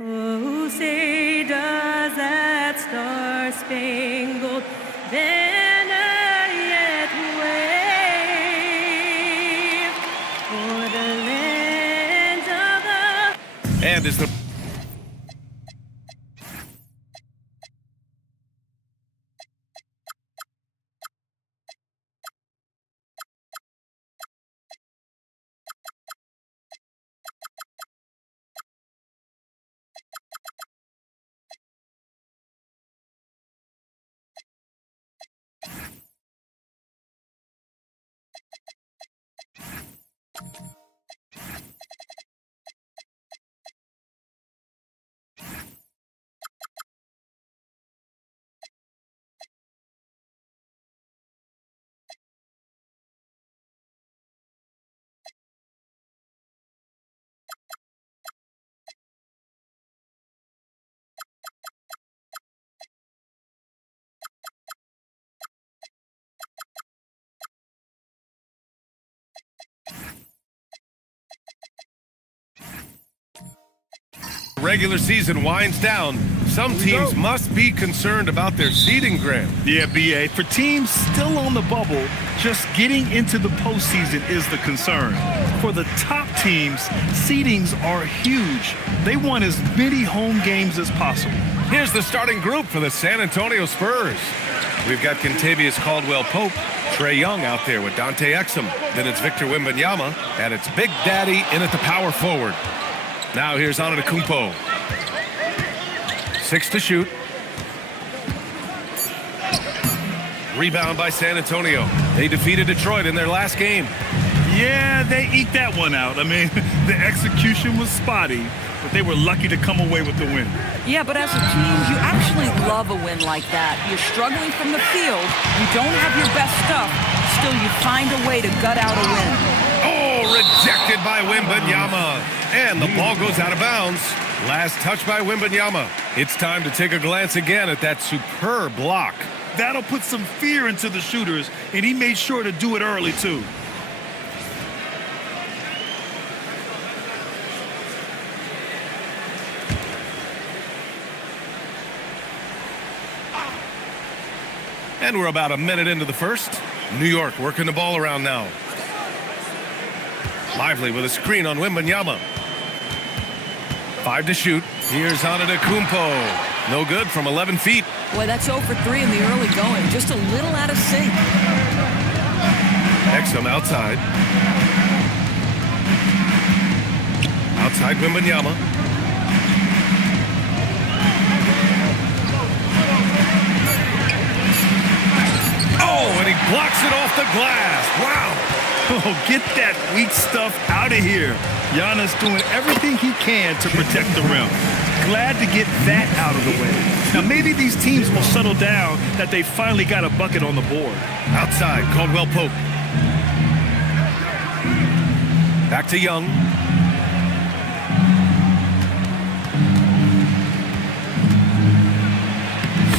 Oh, say does that star-spangled banner yet wave o'er the land of the... And is the... regular season winds down, some teams must be concerned about their seeding, Grant. Yeah, BA. For teams still on the bubble, just getting into the postseason is the concern. For the top teams, seedings are huge. They want as many home games as possible. Here's the starting group for the San Antonio Spurs. We've got Kentavious Caldwell-Pope, Trae Young out there with Dante Exum. Then it's Victor Wembanyama, and it's Big Daddy in at the power forward. Now here's Antetokounmpo. 6 to shoot. Rebound by San Antonio. They defeated Detroit in their last game. Yeah, they eked that one out. I mean, the execution was spotty, but they were lucky to come away with the win. Yeah, but as a team, you actually love a win like that. You're struggling from the field, you don't have your best stuff, still you find a way to gut out a win. Oh, rejected by Wembanyama. And the ball goes out of bounds. Last touch by Wembanyama. It's time to take a glance again at that superb block. That'll put some fear into the shooters, and he made sure to do it early, too. And we're about a minute into the first. New York working the ball around now. Lively with a screen on Wembanyama. 5 to shoot. Here's Antetokounmpo. No good from 11 feet. Boy, that's 0 for 3 in the early going. Just a little out of sync. Exum outside. Outside Wembanyama. Oh, and he blocks it off the glass. Wow. Oh, get that weak stuff out of here. Giannis doing everything he can to protect the rim. Glad to get that out of the way. Now, maybe these teams will settle down that they finally got a bucket on the board. Outside, Caldwell-Pope. Back to Young.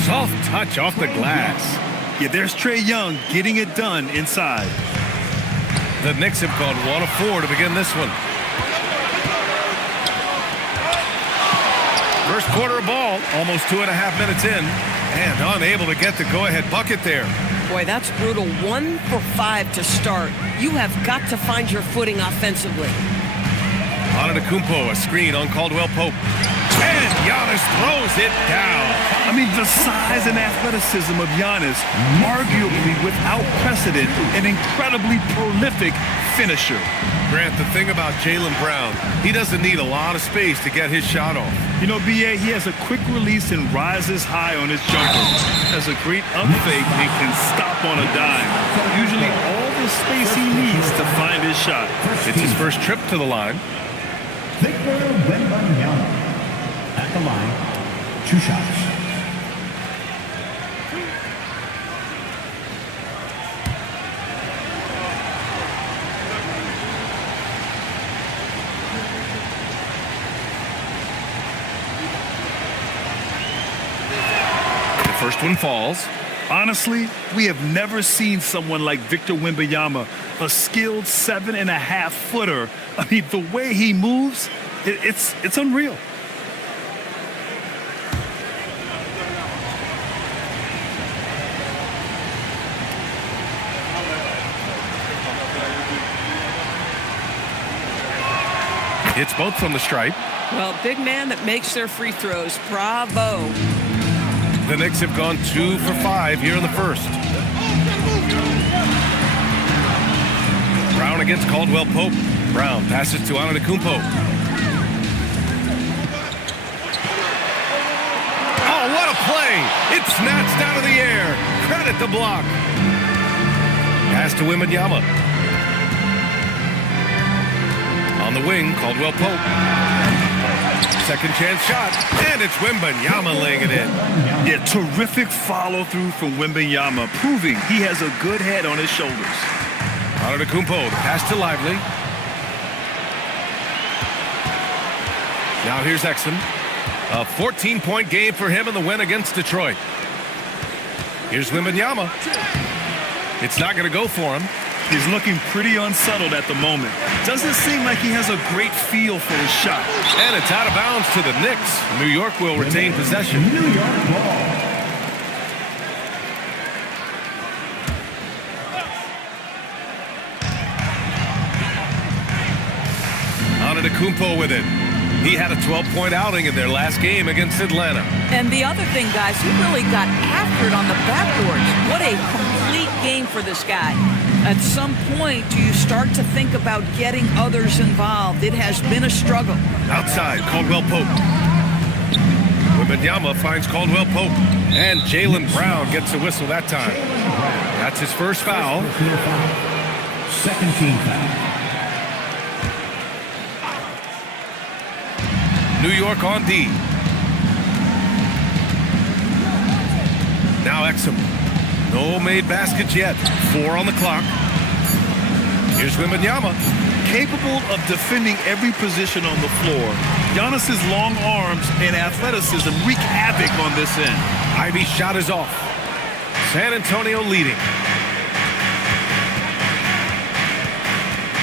Soft touch off the glass. Yeah, there's Trae Young getting it done inside. The Knicks have gone 1 of 4 to begin this one. First quarter of ball, almost 2.5 minutes in, and unable to get the go-ahead bucket there. Boy, that's brutal. 1 for 5 to start. You have got to find your footing offensively. Antetokounmpo, a screen on Caldwell-Pope. And Giannis throws it down. I mean, the size and athleticism of Giannis, arguably without precedent, an incredibly prolific finisher. Grant, the thing about Jaylen Brown, he doesn't need a lot of space to get his shot off. You know, BA, he has a quick release and rises high on his jumper. Has a great up fake and can stop on a dime. Usually all the space he needs to find his shot. It's his first trip to the line. Victor Wembanyama at the line, 2 shots. First one falls. Honestly, we have never seen someone like Victor Wembanyama, a skilled 7.5-footer. I mean, the way he moves, it's unreal. Hits both from the stripe. Well, big man that makes their free throws. Bravo. The Knicks have gone 2 for 5 here in the first. Brown against Caldwell Pope. Brown passes to Antetokounmpo. Oh, what a play! It's snatched out of the air. Credit the block. Pass to Wembanyama. On the wing, Caldwell Pope. Second chance shot, and it's Wembanyama laying it in. Yeah, terrific follow-through from Wembanyama, proving he has a good head on his shoulders. Antetokounmpo, pass to Lively. Now here's Exum. A 14-point game for him in the win against Detroit. Here's Wembanyama. It's not going to go for him. He's looking pretty unsettled at the moment. Doesn't seem like he has a great feel for his shot. And it's out of bounds to the Knicks. New York will retain possession. New York ball. Antetokounmpo with it. He had a 12-point outing in their last game against Atlanta. And the other thing, guys, he really got after it on the backboards. What a complete game for this guy. At some point, do you start to think about getting others involved? It has been a struggle. Outside, Caldwell Pope. Wembanyama finds Caldwell Pope. And Jaylen Brown gets a whistle that time. That's his first foul. Second team foul. New York on D. Now Exum. No made baskets yet. 4 on the clock. Here's Wembanyama. Capable of defending every position on the floor. Giannis's long arms and athleticism wreak havoc on this end. Ivy's shot is off. San Antonio leading.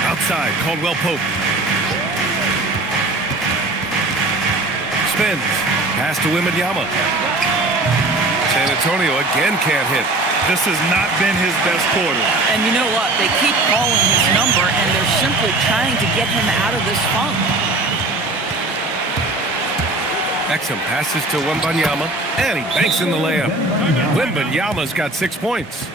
Outside, Caldwell Pope. Spins. Pass to Wembanyama. San Antonio again can't hit. This has not been his best quarter. And you know what? They keep calling his number, and they're simply trying to get him out of this funk. Exum passes to Wembanyama, and he banks in the layup. Wembanyama's got 6 points.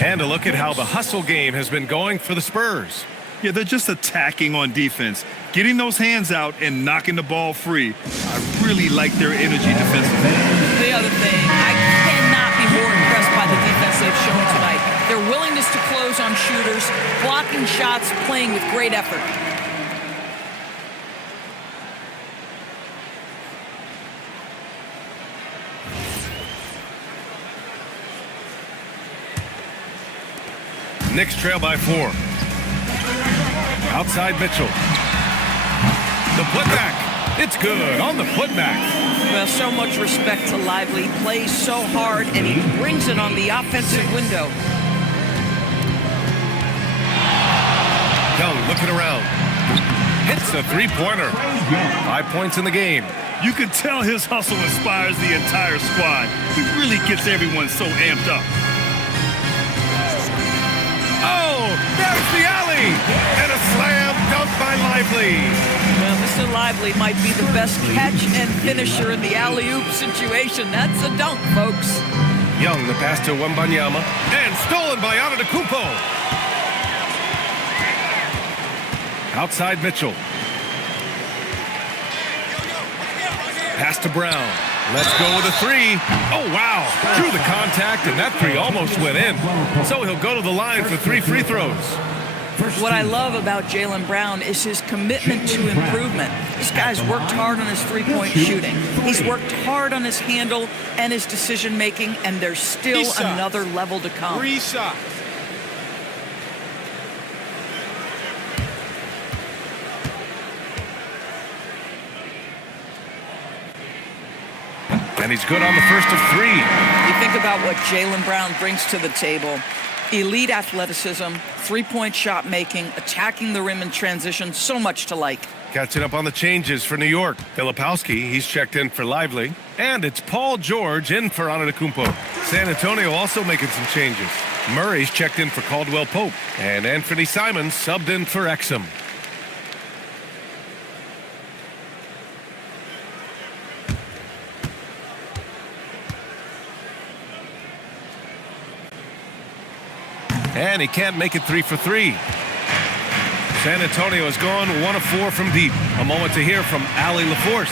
And a look at how the hustle game has been going for the Spurs. Yeah, they're just attacking on defense, getting those hands out and knocking the ball free. I really like their energy defensively. The other thing, I cannot be more impressed by the defense they've shown tonight. Their willingness to close on shooters, blocking shots, playing with great effort. Knicks trail by 4. Outside Mitchell. The putback. It's good on the putback. Well, so much respect to Lively. He plays so hard, and he brings it on the offensive window. Young looking around. Hits a three-pointer. 5 points in the game. You can tell his hustle inspires the entire squad. He really gets everyone so amped up. Oh, there's the alley. And a slam dunk by Lively. Well, Mr. Lively might be the best catch and finisher in the alley-oop situation. That's a dunk, folks. Young, the pass to Wembanyama. And stolen by Antetokounmpo. Outside Mitchell. Pass to Brown. Let's go with a 3. Oh, wow. Drew the contact, and that 3 almost went in. So he'll go to the line for 3 free throws. What I love about Jaylen Brown is his commitment to improvement. This guy's worked hard on his three-point shooting. He's worked hard on his handle and his decision-making, and there's still another level to come. 3 shots. And he's good on the first of 3. You think about what Jaylen Brown brings to the table. Elite athleticism, three-point shot making, attacking the rim in transition, so much to like. Catching up on the changes for New York. Filipowski, he's checked in for Lively. And it's Paul George in for Antetokounmpo. San Antonio also making some changes. Murray's checked in for Caldwell Pope. And Anthony Simons subbed in for Exum. And he can't make it 3 for 3. San Antonio has gone 1 of 4 from deep. A moment to hear from Allie LaForce.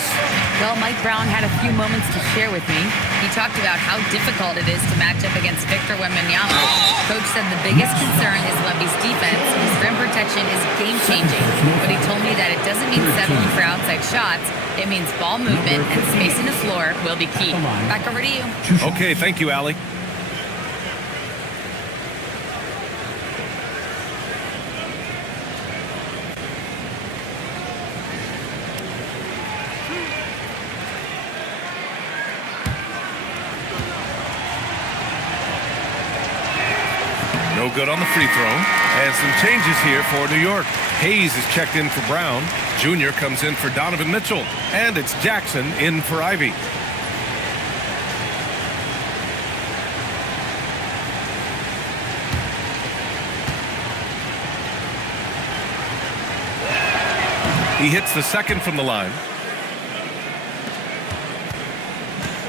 Well, Mike Brown had a few moments to share with me. He talked about how difficult it is to match up against Victor Wembanyama. Coach said the biggest concern is Wemby's defense. His rim protection is game-changing. But he told me that it doesn't mean settling for outside shots. It means ball movement and spacing the floor will be key. Back over to you. Okay, thank you, Allie. No good on the free throw. And some changes here for New York. Hayes is checked in for Brown. Junior comes in for Donovan Mitchell. And it's Jackson in for Ivy. He hits the second from the line.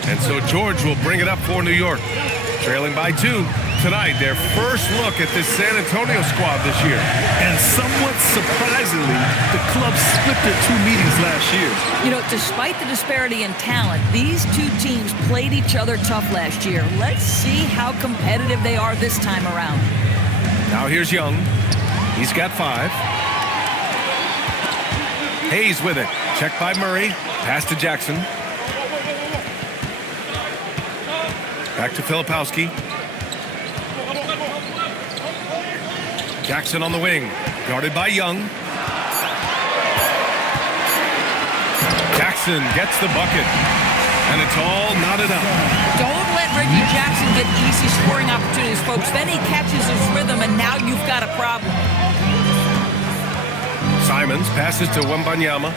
And so George will bring it up for New York. Trailing by 2. Tonight, their first look at this San Antonio squad this year. And somewhat surprisingly, the club split their 2 meetings last year. You know, despite the disparity in talent, these two teams played each other tough last year. Let's see how competitive they are this time around. Now here's Young. He's got 5. Hayes with it. Checked by Murray. Pass to Jackson. Back to Filipowski. Jackson on the wing. Guarded by Young. Jackson gets the bucket. And it's all knotted up. Don't let Reggie Jackson get easy scoring opportunities, folks. Then he catches his rhythm, and now you've got a problem. Simons passes to Wembanyama.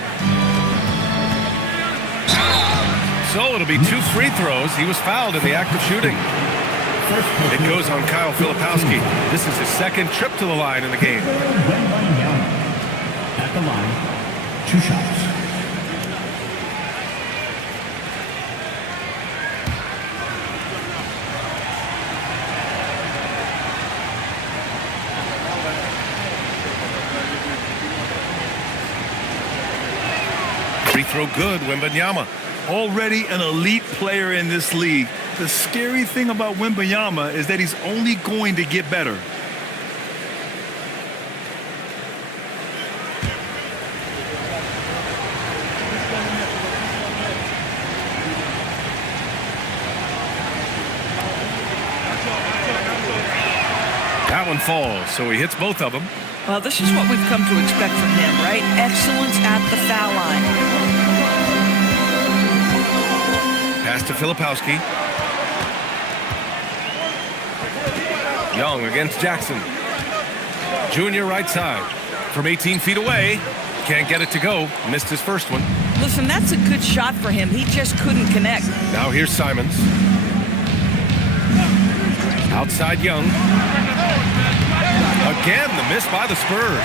So it'll be 2 free throws. He was fouled in the act of shooting. It goes on Kyle Filipowski. This is his second trip to the line in the game. At the line, 2 shots. Free throw good, Wembanyama. Already an elite player in this league. The scary thing about Wembanyama is that he's only going to get better. That one falls, so he hits both of them. Well, this is what we've come to expect from him, right? Excellence at the foul line. Pass to Filipowski. Young against Jackson. Junior right side. From 18 feet away. Can't get it to go. Missed his first one. Listen, that's a good shot for him. He just couldn't connect. Now here's Simons. Outside Young. Again, the miss by the Spurs.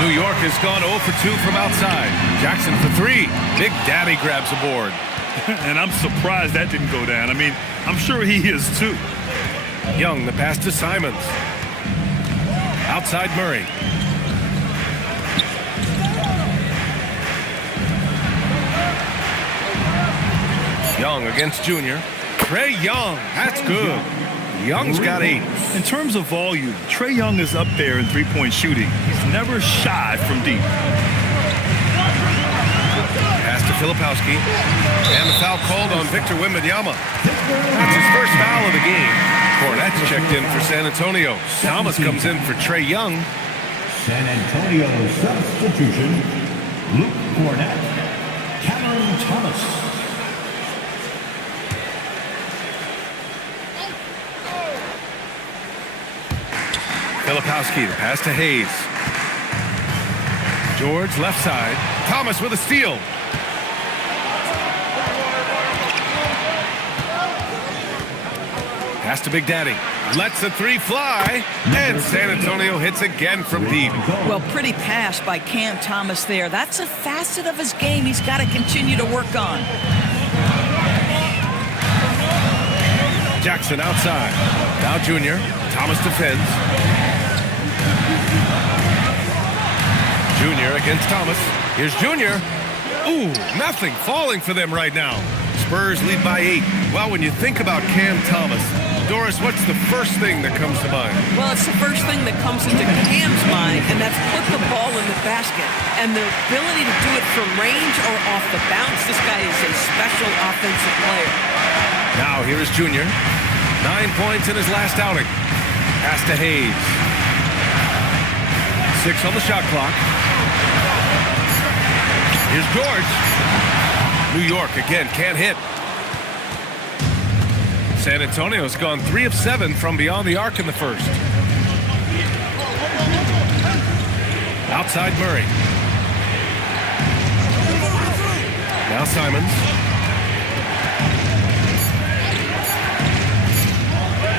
New York has gone 0 for 2 from outside. Jackson for 3. Big Daddy grabs a board. And I'm surprised that didn't go down. I mean, I'm sure he is too. Young, the pass to Simons. Outside Murray. Young against Junior. Trae Young, that's good. Young's got 8. In terms of volume, Trae Young is up there in 3-point shooting. He's never shy from deep. Pass to Filipowski. And the foul called on Victor Wembanyama. That's his first foul of the game. Cornette's checked in for San Antonio. Thomas comes in for Trae Young. San Antonio substitution, Luke Cornette, Cameron Thomas. Filipowski, the pass to Hayes. George, left side. Thomas with a steal. Pass to Big Daddy. Lets the 3 fly. And San Antonio hits again from deep. Well, pretty pass by Cam Thomas there. That's a facet of his game he's got to continue to work on. Jackson outside. Now Junior. Thomas defends. Junior against Thomas. Here's Junior. Ooh, nothing falling for them right now. Spurs lead by 8. Well, when you think about Cam Thomas, Doris, what's the first thing that comes to mind? Well, it's the first thing that comes into Cam's mind, and that's put the ball in the basket. And the ability to do it from range or off the bounce, this guy is a special offensive player. Now here is Junior. 9 points in his last outing. Pass to Hayes. 6 on the shot clock. Here's George. New York again can't hit. San Antonio's gone 3 of 7 from beyond the arc in the first. Outside Murray. Now Simons.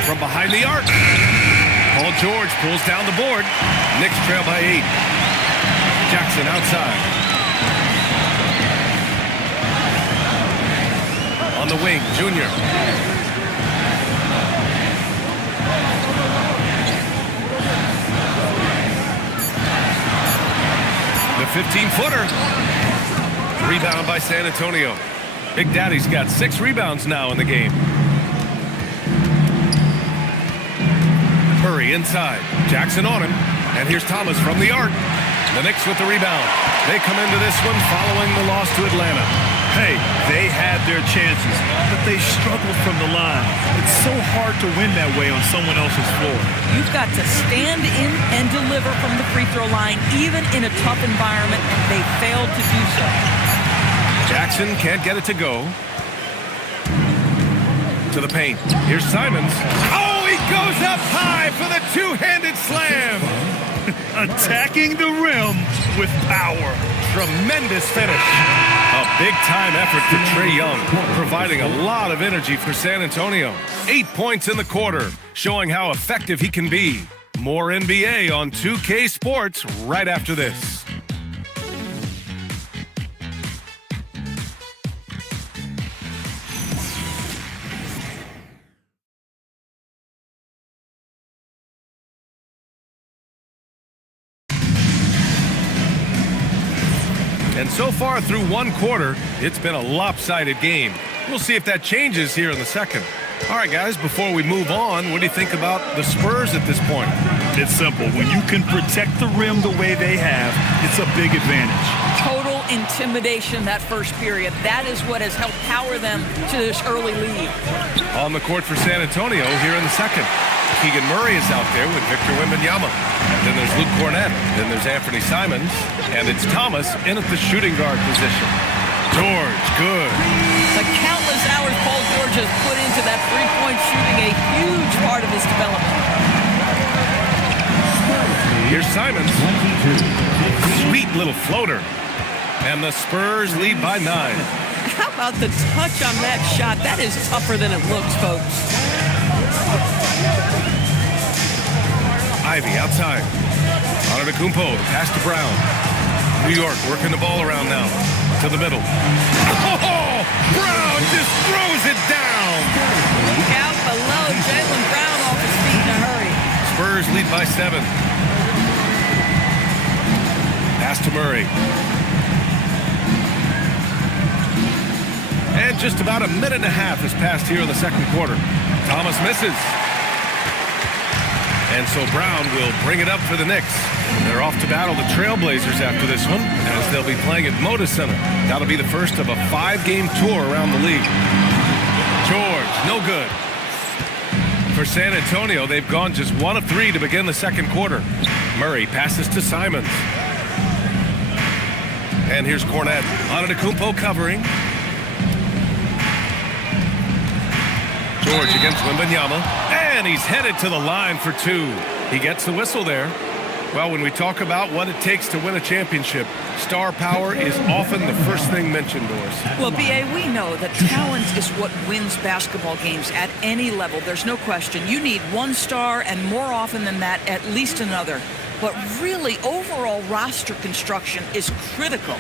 From behind the arc. Paul George pulls down the board. Knicks trail by 8. Jackson outside. On the wing, Junior. The 15-footer. Rebound by San Antonio. Big Daddy's got 6 rebounds now in the game. Murray inside. Jackson on him. And here's Thomas from the arc. The Knicks with the rebound. They come into this one following the loss to Atlanta. Hey, they had their chances, but they struggled from the line. It's so hard to win that way on someone else's floor. You've got to stand in and deliver from the free throw line, even in a tough environment, and they failed to do so. Jackson can't get it to go. To the paint. Here's Simons. Oh, he goes up high for the two-handed slam. Attacking the rim with power. Tremendous finish. A big-time effort for Trae Young, providing a lot of energy for San Antonio. 8 points in the quarter, showing how effective he can be. More NBA on 2K Sports right after this. And so far through one quarter, it's been a lopsided game. We'll see if that changes here in the second. All right, guys, before we move on, what do you think about the Spurs at this point? It's simple. When you can protect the rim the way they have, it's a big advantage. Total intimidation that first period. That is what has helped power them to this early lead. On the court for San Antonio here in the second. Keegan Murray is out there with Victor Wembanyama. Then there's Luke Cornett. Then there's Anthony Simons. And it's Thomas in at the shooting guard position. George, good. The countless hours Paul George has put into that three-point shooting, a huge part of his development. Here's Simons. Sweet little floater. And the Spurs lead by 9. How about the touch on that shot? That is tougher than it looks, folks. Ivy outside. Antetokounmpo, the pass to Brown. New York working the ball around now. To the middle. Oh! Brown just throws it down! Look out below. Jaylen Brown off his feet in a hurry. Spurs lead by 7. Pass to Murray. And just about a minute and a half has passed here in the second quarter. Thomas misses. And so Brown will bring it up for the Knicks. They're off to battle the Trailblazers after this one, as they'll be playing at Moda Center. That'll be the first of a 5-game tour around the league. George, no good. For San Antonio, they've gone just 1 of 3 to begin the second quarter. Murray passes to Simons. And here's Cornett. Antetokounmpo covering. George against Wembanyama. And he's headed to the line for 2. He gets the whistle there. Well, when we talk about what it takes to win a championship, star power is often the first thing mentioned, Doris. Well, B.A., we know that talent is what wins basketball games at any level. There's no question. You need one star, and more often than that, at least another. But really, overall roster construction is critical.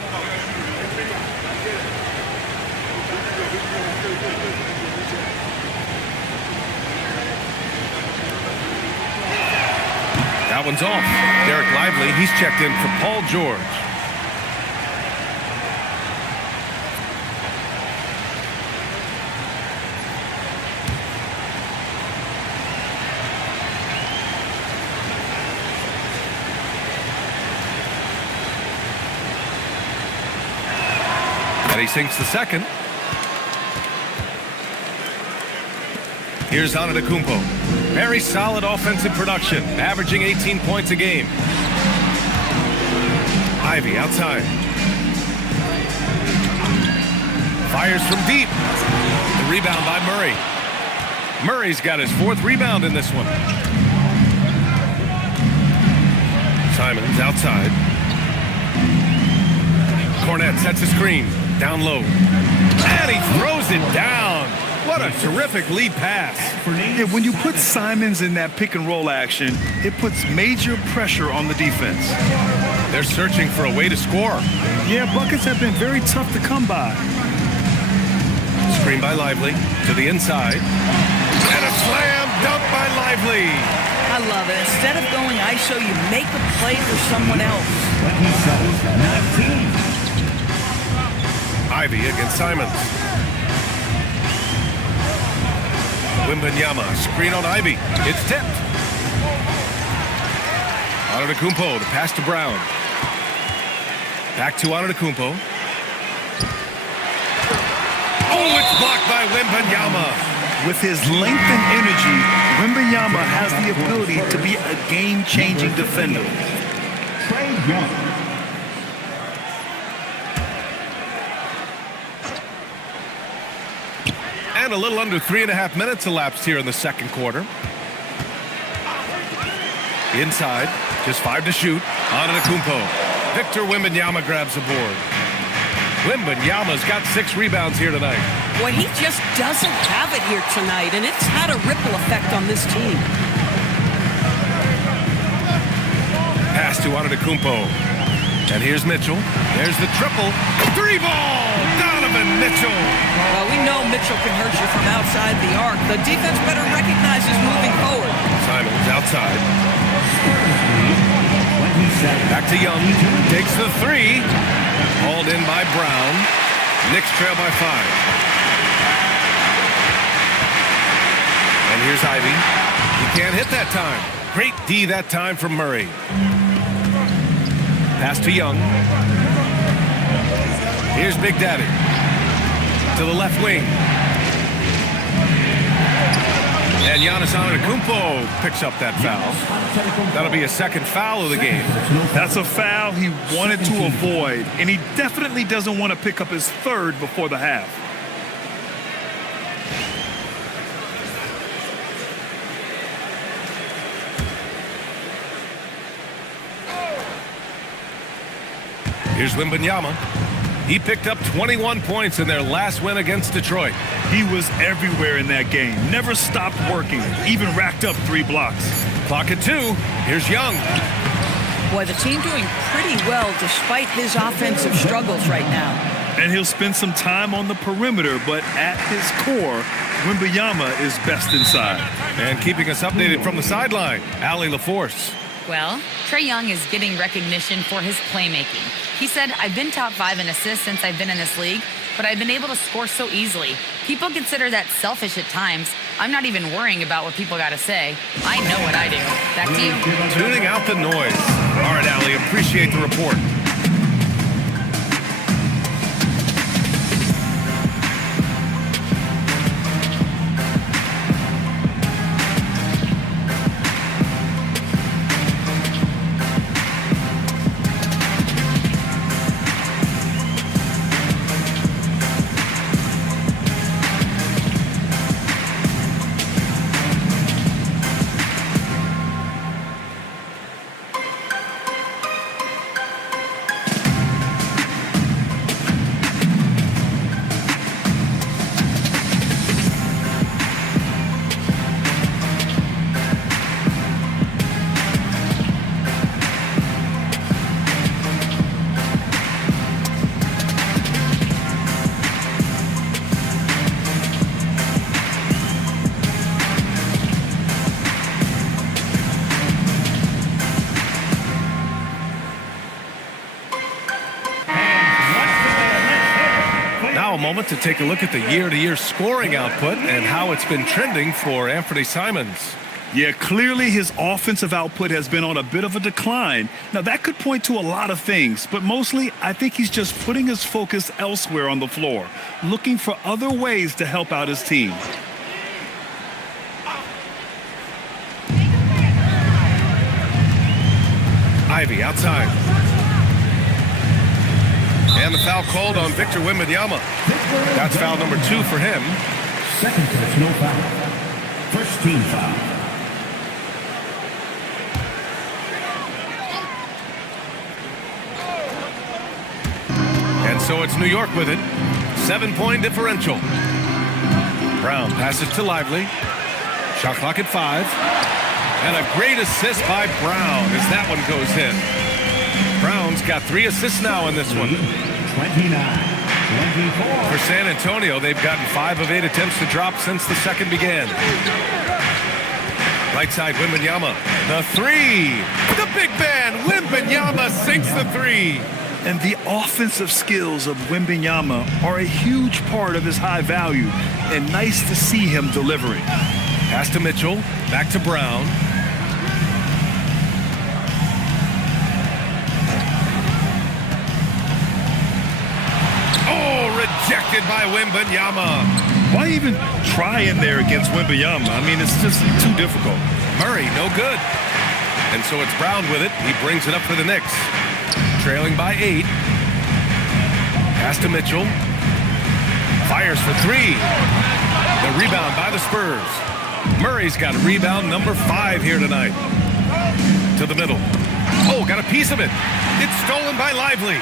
That one's off. Derek Lively, he's checked in for Paul George. And he sinks the second. Here's Antetokounmpo. Very solid offensive production, averaging 18 points a game. Ivy outside. Fires from deep. The rebound by Murray. Murray's got his 4th rebound in this one. Simons outside. Cornette sets a screen. Down low. And he throws it down. What a terrific lead pass. Yeah, when you put Simons in that pick and roll action, it puts major pressure on the defense. They're searching for a way to score. Yeah, buckets have been very tough to come by. Screen by Lively to the inside. And a slam dunk by Lively. I love it. Instead of going ISO, you make a play for someone else. 27-19. Ivy against Simons. Wembanyama, screen on Ivy. It's tipped. Antetokounmpo, the pass to Brown. Back to Antetokounmpo. Oh, it's blocked by Wembanyama. With his length and energy, Wembanyama has the ability to be a game-changing defender. Trae Young. And a little under 3.5 minutes elapsed here in the second quarter. Inside, just 5 to shoot. Antetokounmpo. Victor Wembanyama grabs the board. Wembanyama's got 6 rebounds here tonight. Boy, he just doesn't have it here tonight, and it's had a ripple effect on this team. Pass to Antetokounmpo. And here's Mitchell. There's the triple. 3 ball! Donovan Mitchell. Well, we know Mitchell can hurt you from outside the arc. The defense better recognize he's moving forward. Simons outside. Back to Young. Takes the 3. Hauled in by Brown. Knicks trail by 5. And here's Ivy. He can't hit that time. Great D that time from Murray. Pass to Young. Here's Big Daddy. To the left wing. And Giannis Antetokounmpo picks up that foul. That'll be a second foul of the game. That's a foul he wanted to avoid, and he definitely doesn't want to pick up his 3rd before the half. Here's Wembanyama. He picked up 21 points in their last win against Detroit. He was everywhere in that game. Never stopped working. Even racked up 3 blocks. Clock at 2. Here's Young. Boy, the team doing pretty well despite his offensive struggles right now. And he'll spend some time on the perimeter, but at his core, Wembanyama is best inside. And keeping us updated from the sideline, Allie LaForce. Well, Trae Young is getting recognition for his playmaking. He said, I've been top 5 in assists since I've been in this league, but I've been able to score so easily. People consider that selfish at times. I'm not even worrying about what people got to say. I know what I do. Back to you. Tuning out the noise. All right, Allie, appreciate the report. Now a moment to take a look at the year-to-year scoring output and how it's been trending for Anthony Simons. Yeah, clearly his offensive output has been on a bit of a decline. Now, that could point to a lot of things, but mostly I think he's just putting his focus elsewhere on the floor, looking for other ways to help out his team. Ivy outside. And the foul called on Victor Wembanyama. That's foul number 2 for him. Second personal foul. First team foul. And so it's New York with it. 7-point differential. Brown passes to Lively. Shot clock at 5. And a great assist by Brown as that one goes in. Brown's got 3 assists now in this one. 29, 24. For San Antonio, they've gotten 5 of 8 attempts to drop since the second began. Right side, Wembanyama. The 3. The big man, Wembanyama, sinks the 3. And the offensive skills of Wembanyama are a huge part of his high value, and nice to see him delivering. Pass to Mitchell, back to Brown. Oh, rejected by Wembanyama. Why even try in there against Wembanyama? I mean, it's just too difficult. Murray, no good. And so it's Brown with it. He brings it up for the Knicks. Trailing by 8. Pass to Mitchell. Fires for 3. The rebound by the Spurs. Murray's got rebound number 5 here tonight. To the middle. Oh, got a piece of it. It's stolen by Lively.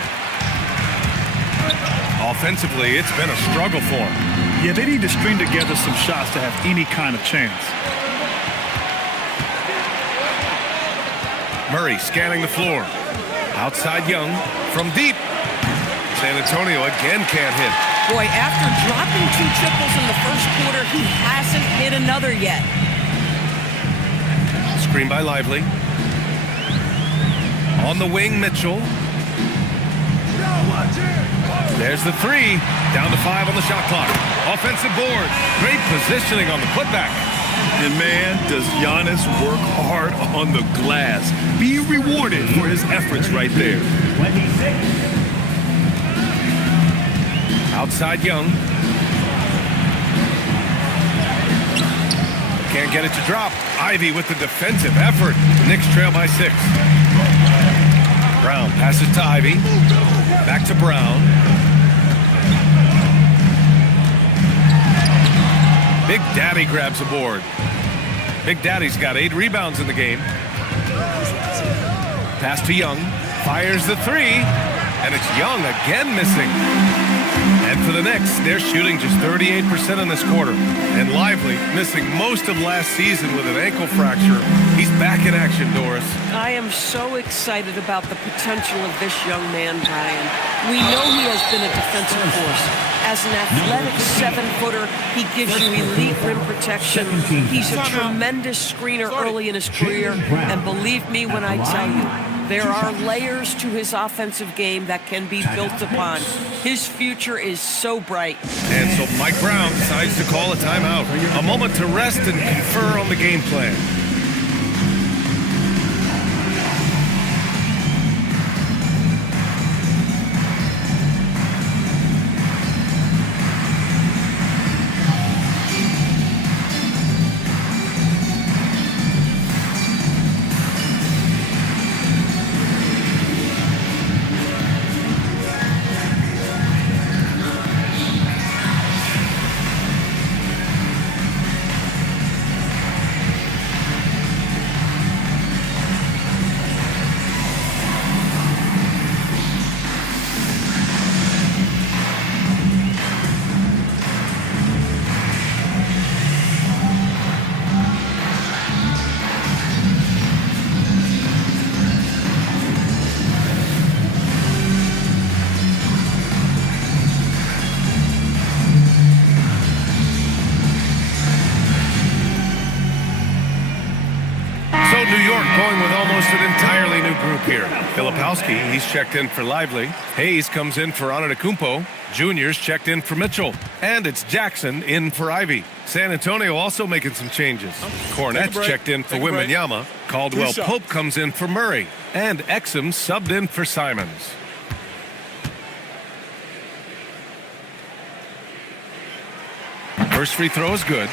Offensively, it's been a struggle for him. Yeah, they need to string together some shots to have any kind of chance. Murray scanning the floor. Outside Young from deep. San Antonio again can't hit. Boy, after dropping 2 triples in the first quarter, he hasn't hit another yet. Screen by Lively. On the wing, Mitchell. There's the 3. Down to 5 on the shot clock. Offensive board. Great positioning on the putback. And man, does Giannis work hard on the glass. Be rewarded for his efforts right there. 26. Outside Young. Can't get it to drop. Ivy with the defensive effort. Knicks trail by 6. Brown passes to Ivy. Back to Brown. Big Daddy grabs a board. Big Daddy's got 8 rebounds in the game. Pass to Young. Fires the 3. And it's Young again missing. And for the Knicks, they're shooting just 38% in this quarter. And Lively, missing most of last season with an ankle fracture. He's back in action, Doris. I am so excited about the potential of this young man, Brian. We know he has been a defensive force. As an athletic 7-footer, he gives you elite rim protection. He's a tremendous screener early in his career. And believe me when I tell you, there are layers to his offensive game that can be built upon. His future is so bright. And so Mike Brown decides to call a timeout. A moment to rest and confer on the game plan. Going with almost an entirely new group here. Filipowski, he's checked in for Lively. Hayes comes in for Antetokounmpo. Junior's checked in for Mitchell. And it's Jackson in for Ivy. San Antonio also making some changes. Cornette's checked in for Wembanyama. Caldwell Pope comes in for Murray. And Exum subbed in for Simons. First free throw is good.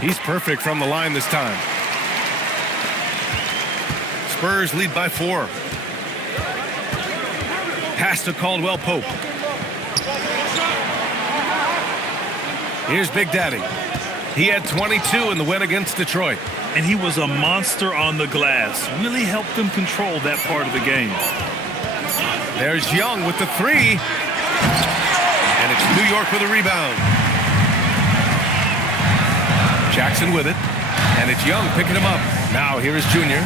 He's perfect from the line this time. Spurs lead by 4. Pass to Caldwell Pope. Here's Big Daddy. He had 22 in the win against Detroit. And he was a monster on the glass. Really helped them control that part of the game. There's Young with the 3. And it's New York with a rebound. Jackson with it. And it's Young picking him up. Now here is Junior.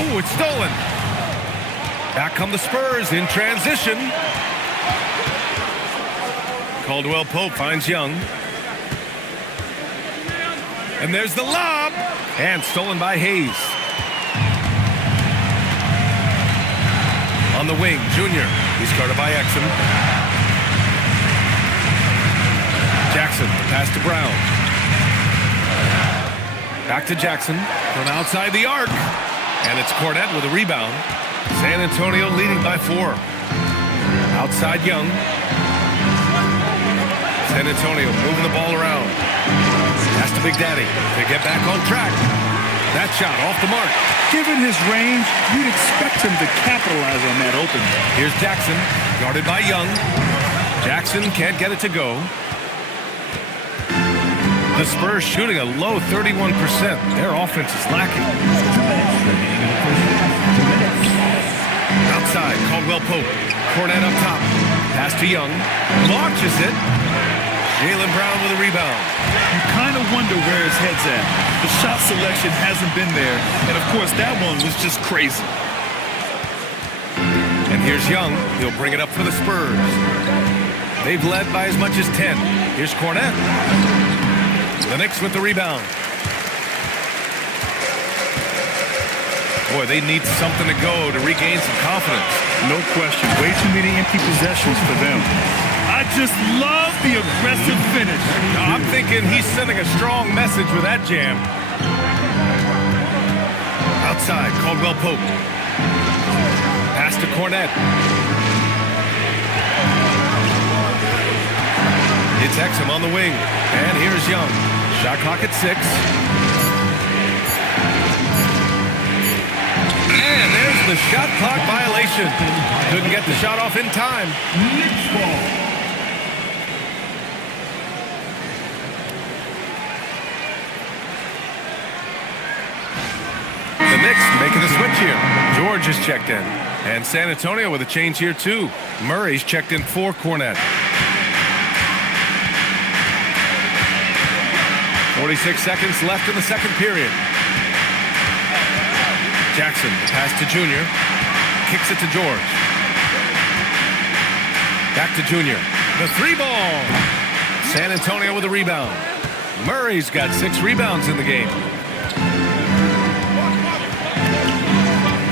Oh, it's stolen. Back come the Spurs in transition. Caldwell Pope finds Young. And there's the lob. And stolen by Hayes. On the wing, Junior. He's guarded by Exum. Jackson, pass to Brown. Back to Jackson from outside the arc. And it's Cornette with a rebound. San Antonio leading by 4. Outside Young. San Antonio moving the ball around. Pass to Big Daddy to get back on track. That shot off the mark. Given his range, you'd expect him to capitalize on that opening. Here's Jackson, guarded by Young. Jackson can't get it to go. The Spurs shooting a low 31%. Their offense is lacking. Outside, Caldwell Pope. Cornette up top. Pass to Young. Launches it. Jaylen Brown with a rebound. You kind of wonder where his head's at. The shot selection hasn't been there. And, of course, that one was just crazy. And here's Young. He'll bring it up for the Spurs. They've led by as much as 10. Here's Cornette. The Knicks with the rebound. Boy, they need something to go to regain some confidence. No question. Way too many empty possessions for them. I just love the aggressive finish. No, I'm thinking he's sending a strong message with that jam. Outside, Caldwell Pope. Pass to Cornette. It's Exum on the wing. And here's Young. Shot clock at 6. And there's the shot clock violation. Couldn't get the shot off in time. The Knicks making a switch here. George is checked in. And San Antonio with a change here too. Murray's checked in for Cornette. 46 seconds left in the second period. Jackson, the pass to Junior. Kicks it to George. Back to Junior. The 3 ball. San Antonio with a rebound. Murray's got 6 rebounds in the game.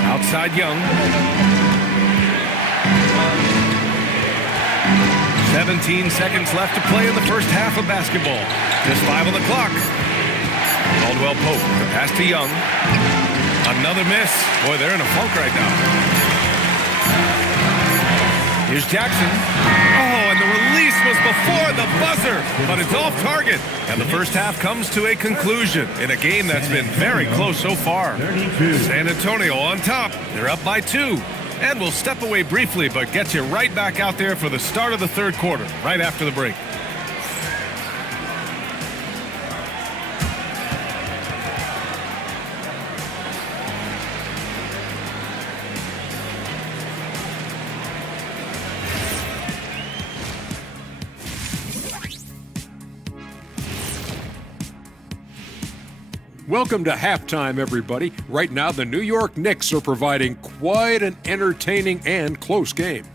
Outside Young. 17 seconds left to play in the first half of basketball. Just 5 on the clock. Caldwell Pope, the pass to Young. Another miss. Boy, they're in a funk right now. Here's Jackson. Oh, and the release was before the buzzer, but it's off target. And the first half comes to a conclusion in a game that's been very close so far. San Antonio on top. They're up by 2. And we'll step away briefly, but get you right back out there for the start of the third quarter, right after the break. Welcome to halftime, everybody. Right now, the New York Knicks are providing quite an entertaining and close game.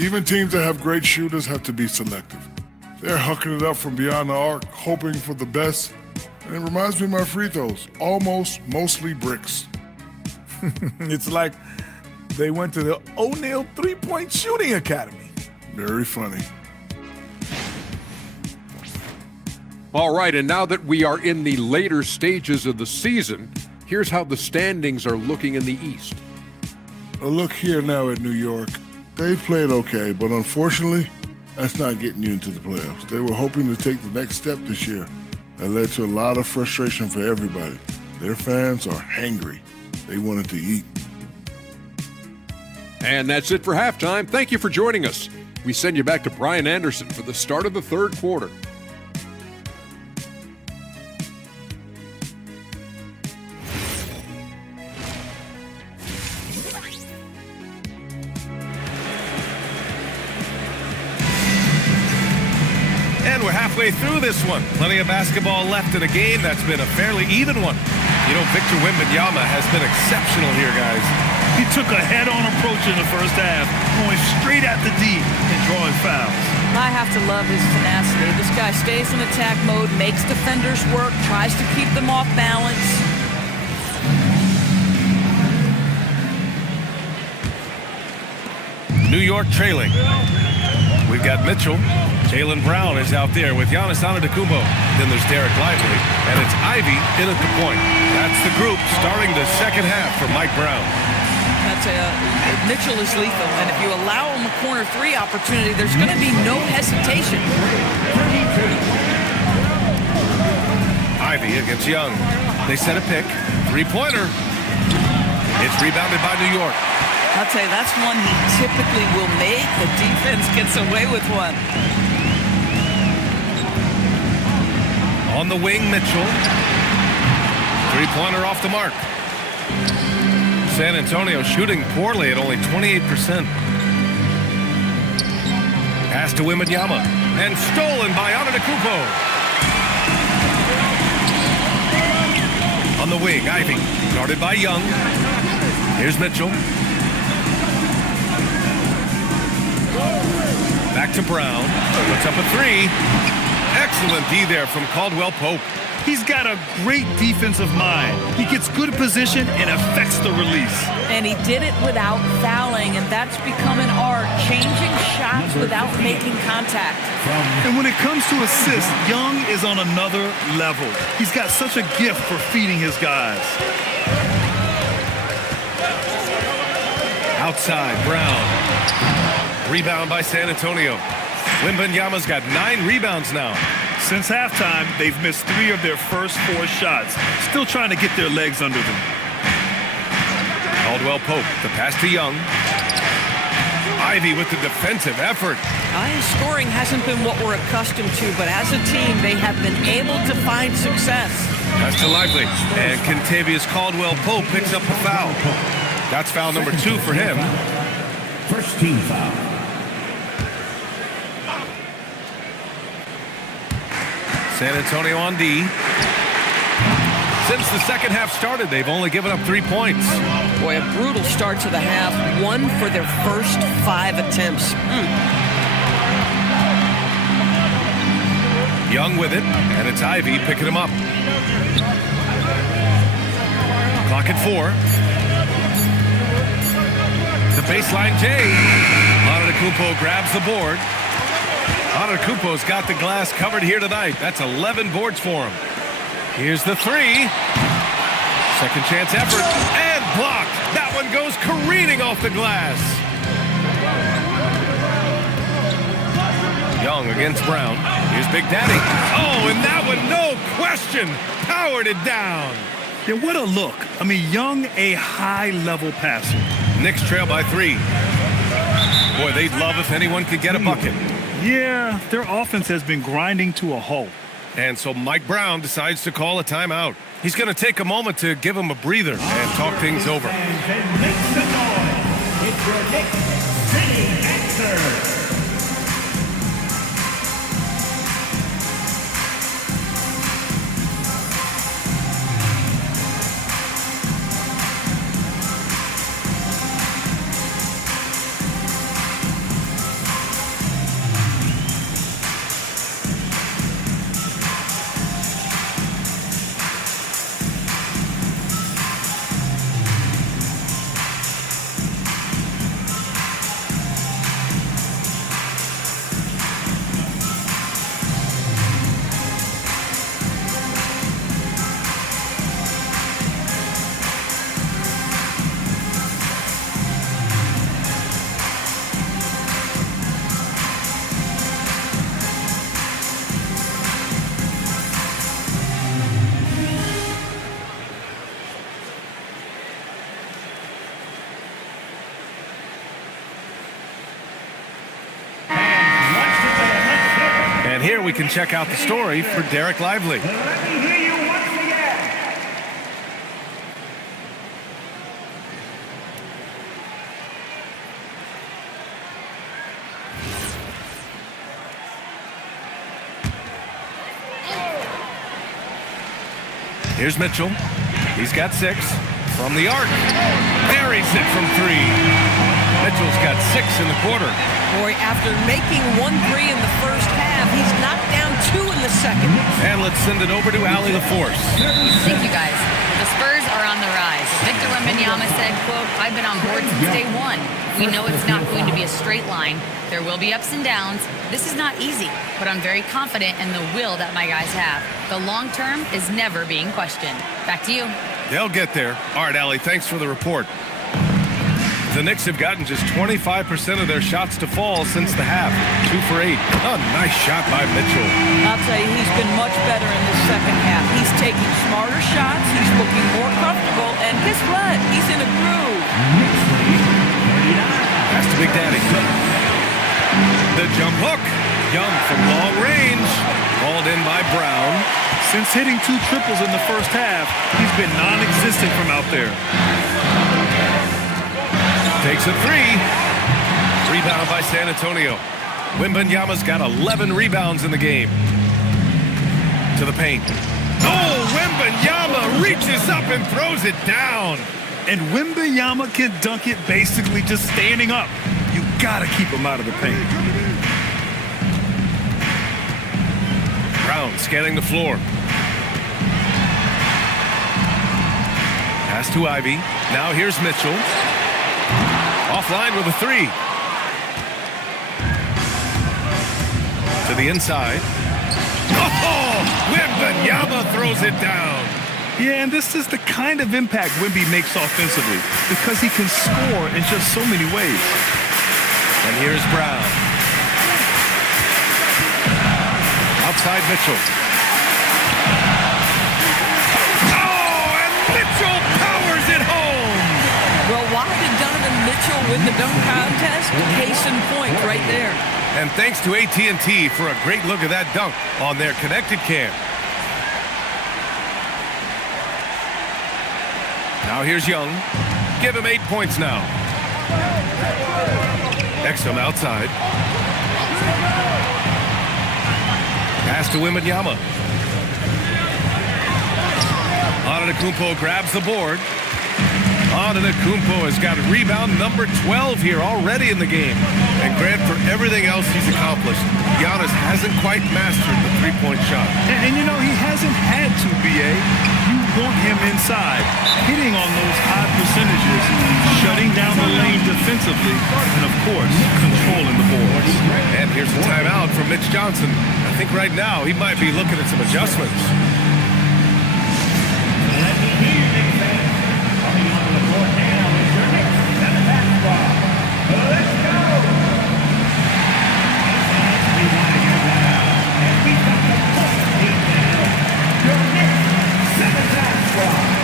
Even teams that have great shooters have to be selective. They're hucking it up from beyond the arc, hoping for the best. And it reminds me of my free throws, mostly bricks. It's like they went to the O'Neal three-point shooting academy. Very funny. All right, and now that we are in the later stages of the season, here's how the standings are looking in the East. A look here now at New York. They played okay, but unfortunately, that's not getting you into the playoffs. They were hoping to take the next step this year. That led to a lot of frustration for everybody. Their fans are hangry. They wanted to eat. And that's it for halftime. Thank you for joining us. We send you back to Brian Anderson for the start of the third quarter. And we're halfway through this one. Plenty of basketball left in a game that's been a fairly even one. You know, Victor Wembanyama has been exceptional here, guys. He took a head-on approach in the first half, going straight at the D and drawing fouls. I have to love his tenacity. This guy stays in attack mode, makes defenders work, tries to keep them off balance. New York trailing. We've got Mitchell. Jaylen Brown is out there with Giannis Antetokounmpo. Then there's Derek Lively, and it's Ivy in at the point. That's the group starting the second half for Mike Brown. Mitchell is lethal, and if you allow him a corner three opportunity, there's going to be no hesitation. Ivy against Young. They set a pick. Three-pointer. It's rebounded by New York. I'll tell you, that's one he typically will make. The defense gets away with one. On the wing, Mitchell. Three-pointer off the mark. San Antonio shooting poorly at only 28%. Pass to Wembanyama. And stolen by Antetokounmpo. On the wing, Ivy. Guarded by Young. Here's Mitchell. Back to Brown. Puts up a three. Excellent D there from Caldwell Pope. He's got a great defensive mind. He gets good position and affects the release. And he did it without fouling, and that's become an art, changing shots without making contact. And when it comes to assists, Young is on another level. He's got such a gift for feeding his guys. Outside, Brown. Rebound by San Antonio. Wembanyama's got 9 rebounds now. Since halftime, they've missed 3 of their first 4 shots. Still trying to get their legs under them. Caldwell Pope, the pass to Young. Ivy with the defensive effort. His scoring hasn't been what we're accustomed to, but as a team, they have been able to find success. Pass to Lively. And Kentavious Caldwell Pope picks up the foul. That's foul number 2 for him. First team foul. San Antonio on D. Since the second half started, they've only given up 3 points. Boy, a brutal start to the half. 1 for their first 5 attempts. Young with it, and it's Ivy picking him up. Clock at 4. The baseline J. Antetokounmpo grabs the board. Antetokounmpo's got the glass covered here tonight. That's 11 boards for him. Here's the 3. Second chance effort. And blocked. That one goes careening off the glass. Young against Brown. Here's Big Daddy. Oh, and that one, no question, powered it down. Yeah, what a look. I mean, Young, a high-level passer. Knicks trail by 3. Boy, they'd love if anyone could get a bucket. Yeah, their offense has been grinding to a halt. And so Mike Brown decides to call a timeout. He's going to take a moment to give him a breather and talk things over. Make some noise. It's your Knicks City Answer. And here we can check out the story for Derek Lively. Let me hear you once again. Here's Mitchell. He's got 6 from the arc. Buries it from 3. Mitchell's got 6 in the quarter. Boy, after making 1 3 in the first half, he's knocked down 2 in the second. And let's send it over to Allie LaForce. Thank you, guys. The Spurs are on the rise. Victor Wembanyama said, quote, "I've been on board since day one. We know it's not going to be a straight line. There will be ups and downs. This is not easy, but I'm very confident in the will that my guys have. The long term is never being questioned." Back to you. They'll get there. All right, Allie, thanks for the report. The Knicks have gotten just 25% of their shots to fall since the half. 2 for 8. Oh, nice shot by Mitchell. I'll tell you, he's been much better in the second half. He's taking smarter shots. He's looking more comfortable. And guess what? He's in a groove. Pass to Big Daddy. The jump hook. Young from long range. Balled in by Brown. Since hitting 2 triples in the first half, he's been non-existent from out there. Takes a 3. Rebound by San Antonio. Wembanyama's got 11 rebounds in the game. To the paint. Oh, Wembanyama reaches up and throws it down. And Wembanyama can dunk it basically just standing up. You gotta keep him out of the paint. Brown scanning the floor. Pass to Ivy. Now here's Mitchell. Offline with a 3. To the inside. Oh, Wembanyama throws it down. Yeah, and this is the kind of impact Wemby makes offensively because he can score in just so many ways. And here's Brown. Outside Mitchell. Oh, and Mitchell powers it home. Well, why did Donovan Mitchell win the dunk contest? Case in point right there. And thanks to AT&T for a great look at that dunk on their connected cam. Now here's Young. Give him 8 points now. Exum outside. Pass to Wembanyama. Antetokounmpo grabs the board. Antetokounmpo has got rebound number 12 here already in the game. And Grant, for everything else he's accomplished, Giannis hasn't quite mastered the three-point shot. And you know, he hasn't had to, B.A. You want him inside, hitting on those high percentages, shutting down the lane defensively, and, of course, controlling the boards. And here's a timeout from Mitch Johnson. I think right now he might be looking at some adjustments. Let me hear you, big fan. Coming onto the court now is your Knicks and the basketball. Let's go! As we want to get that out, and we got the first team now. Your Knicks and the basketball.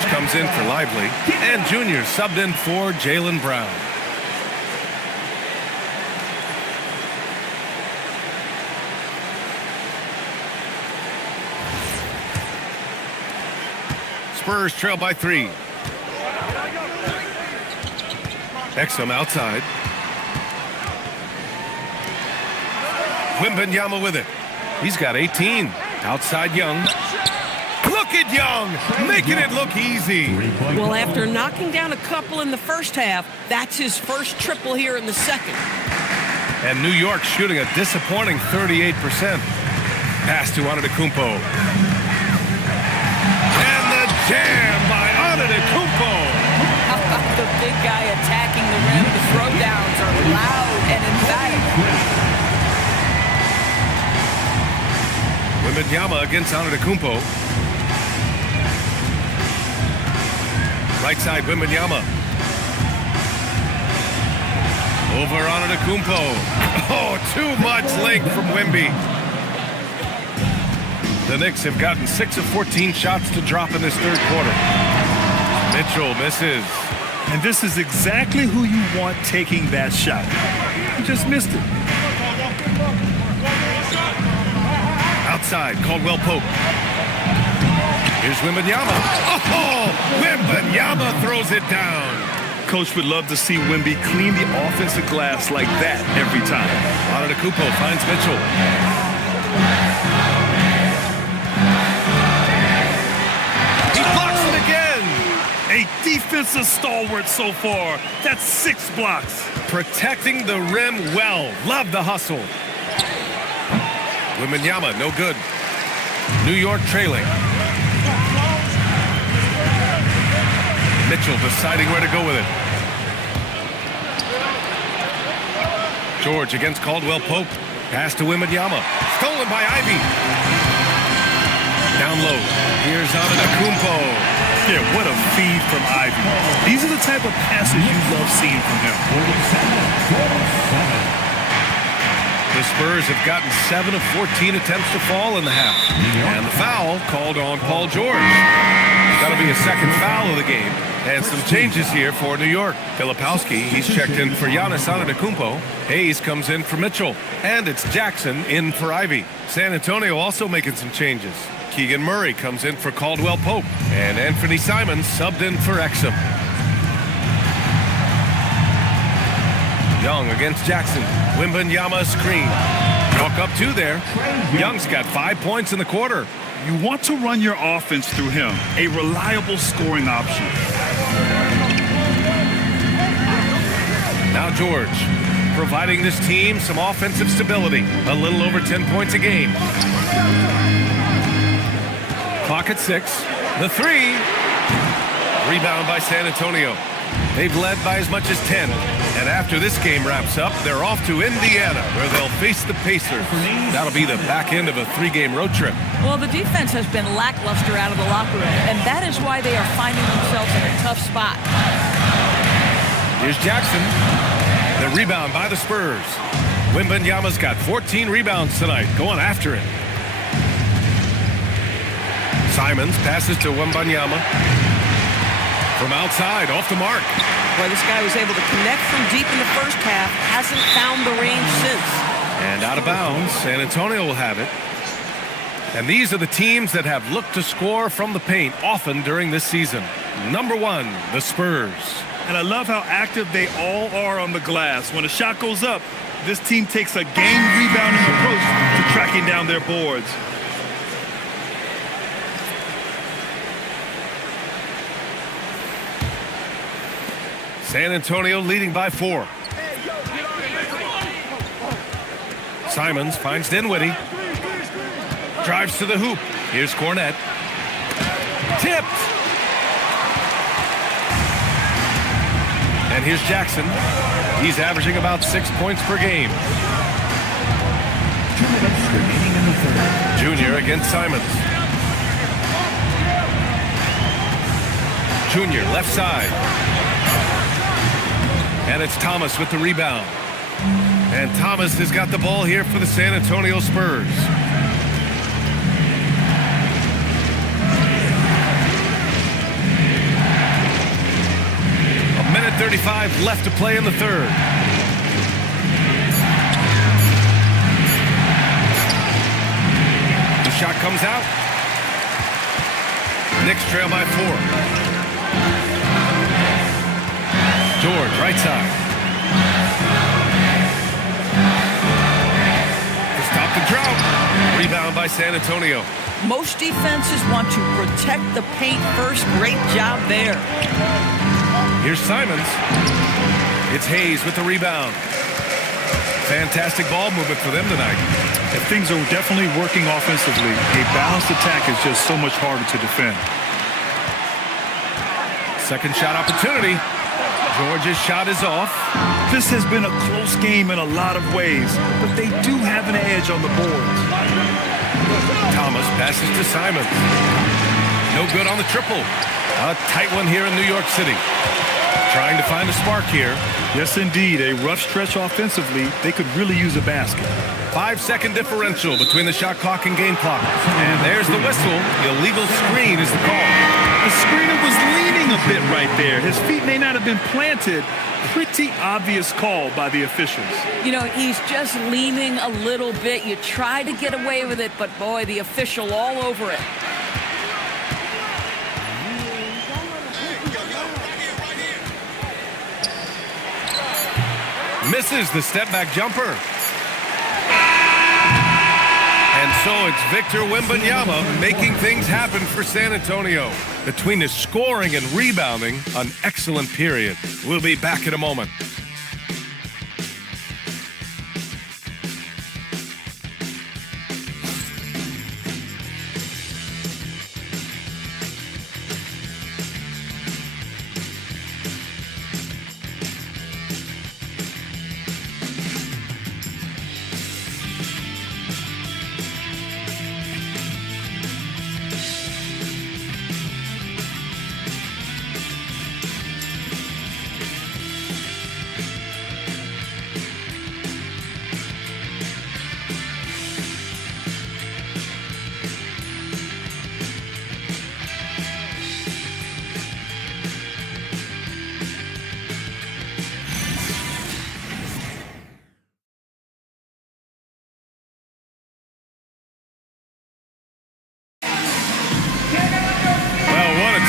Comes in for Lively, and Junior subbed in for Jaylen Brown. Spurs trail by 3. Exum outside. Wembanyama with it. He's got 18. Outside Young. Look at Young making it look easy. Well, after knocking down a couple in the first half, that's his first triple here in the second. And New York shooting a disappointing 38%. Pass to Antetokounmpo. And the jam by Antetokounmpo. How about the big guy attacking the rim? The throwdowns are loud and emphatic. Wembanyama against Antetokounmpo. Right side, Wembanyama. Over Antetokounmpo. Oh, too much length from Wemby. The Knicks have gotten 6 of 14 shots to drop in this third quarter. Mitchell misses. And this is exactly who you want taking that shot. He just missed it. Outside, Caldwell Pope. Here's Wembanyama. Oh, Wembanyama throws it down. Coach would love to see Wemby clean the offensive glass like that every time. Antetokounmpo finds Mitchell. He blocks it again. A defensive stalwart so far. That's 6 blocks. Protecting the rim well. Love the hustle. Wembanyama, no good. New York trailing. Mitchell deciding where to go with it. George against Caldwell Pope. Pass to Wembanyama. Stolen by Ivy. Down low. Here's Antetokounmpo. Yeah, what a feed from Ivy. These are the type of passes you love seeing from him. The Spurs have gotten 7 of 14 attempts to fall in the half. And the foul called on Paul George. That'll be a second foul of the game. And some changes here for New York. Filipowski, he's checked in for Giannis Antetokounmpo. Hayes comes in for Mitchell. And it's Jackson in for Ivy. San Antonio also making some changes. Keegan Murray comes in for Caldwell Pope. And Anthony Simons subbed in for Exum. Young against Jackson. Wembanyama screen. Walk up 2 there. Young's got 5 points in the quarter. You want to run your offense through him, a reliable scoring option. Now George, providing this team some offensive stability. A little over 10 points a game. Clock at 6. The 3. Rebound by San Antonio. They've led by as much as 10. And after this game wraps up, they're off to Indiana, where they'll face the Pacers. That'll be the back end of a 3-game road trip. Well, the defense has been lackluster out of the locker room, and that is why they are finding themselves in a tough spot. Here's Jackson. The rebound by the Spurs. Wembanyama's got 14 rebounds tonight, going after it. Simons passes to Wembanyama. From outside, off the mark. Boy, this guy was able to connect from deep in the first half, hasn't found the range since. And out of bounds, San Antonio will have it. And these are the teams that have looked to score from the paint often during this season. Number 1, the Spurs. And I love how active they all are on the glass. When a shot goes up, this team takes a game rebounding approach to tracking down their boards. San Antonio leading by 4. Simons finds Dinwiddie. Drives to the hoop. Here's Cornette. Tipped. And here's Jackson. He's averaging about 6 points per game. 2 minutes remaining in the third. Junior against Simons. Junior, left side. And it's Thomas with the rebound. And Thomas has got the ball here for the San Antonio Spurs. A minute 35 left to play in the third. The shot comes out. Knicks trail by 4. George, right side. To stop the drought. Rebound by San Antonio. Most defenses want to protect the paint first. Great job there. Here's Simons. It's Hayes with the rebound. Fantastic ball movement for them tonight. And things are definitely working offensively. A balanced attack is just so much harder to defend. Second shot opportunity. Georgia's shot is off. This has been a close game in a lot of ways, but they do have an edge on the boards. Thomas passes to Simons. No good on the triple. A tight one here in New York City. Trying to find a spark here. Yes, indeed. A rough stretch offensively. They could really use a basket. 5-second differential between the shot clock and game clock. And there's the whistle. Illegal screen is the call. The screener was leaning a bit right there. His feet may not have been planted. Pretty obvious call by the officials. You know, he's just leaning a little bit. You try to get away with it, but boy, the official all over it. Misses the step-back jumper. And so it's Victor Wembanyama making things happen for San Antonio. Between the scoring and rebounding, an excellent period. We'll be back in a moment.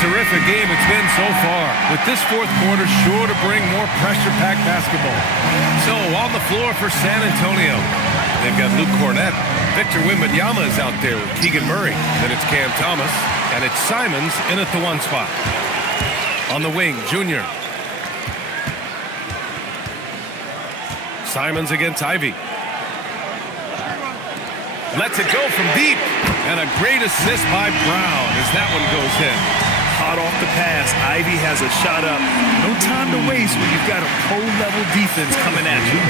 Terrific game it's been so far, with this fourth quarter sure to bring more pressure-packed basketball. So on the floor for San Antonio, they've got Luke Cornett. Victor Wembanyama is out there with Keegan Murray. Then it's Cam Thomas, and it's Simons in at the one spot. On the wing, Junior. Simons against Ivy. Lets it go from deep, and a great assist by Brown as that one goes in. Hot off the pass, Ivy has a shot up. No time to waste when you've got a pro-level defense coming at you.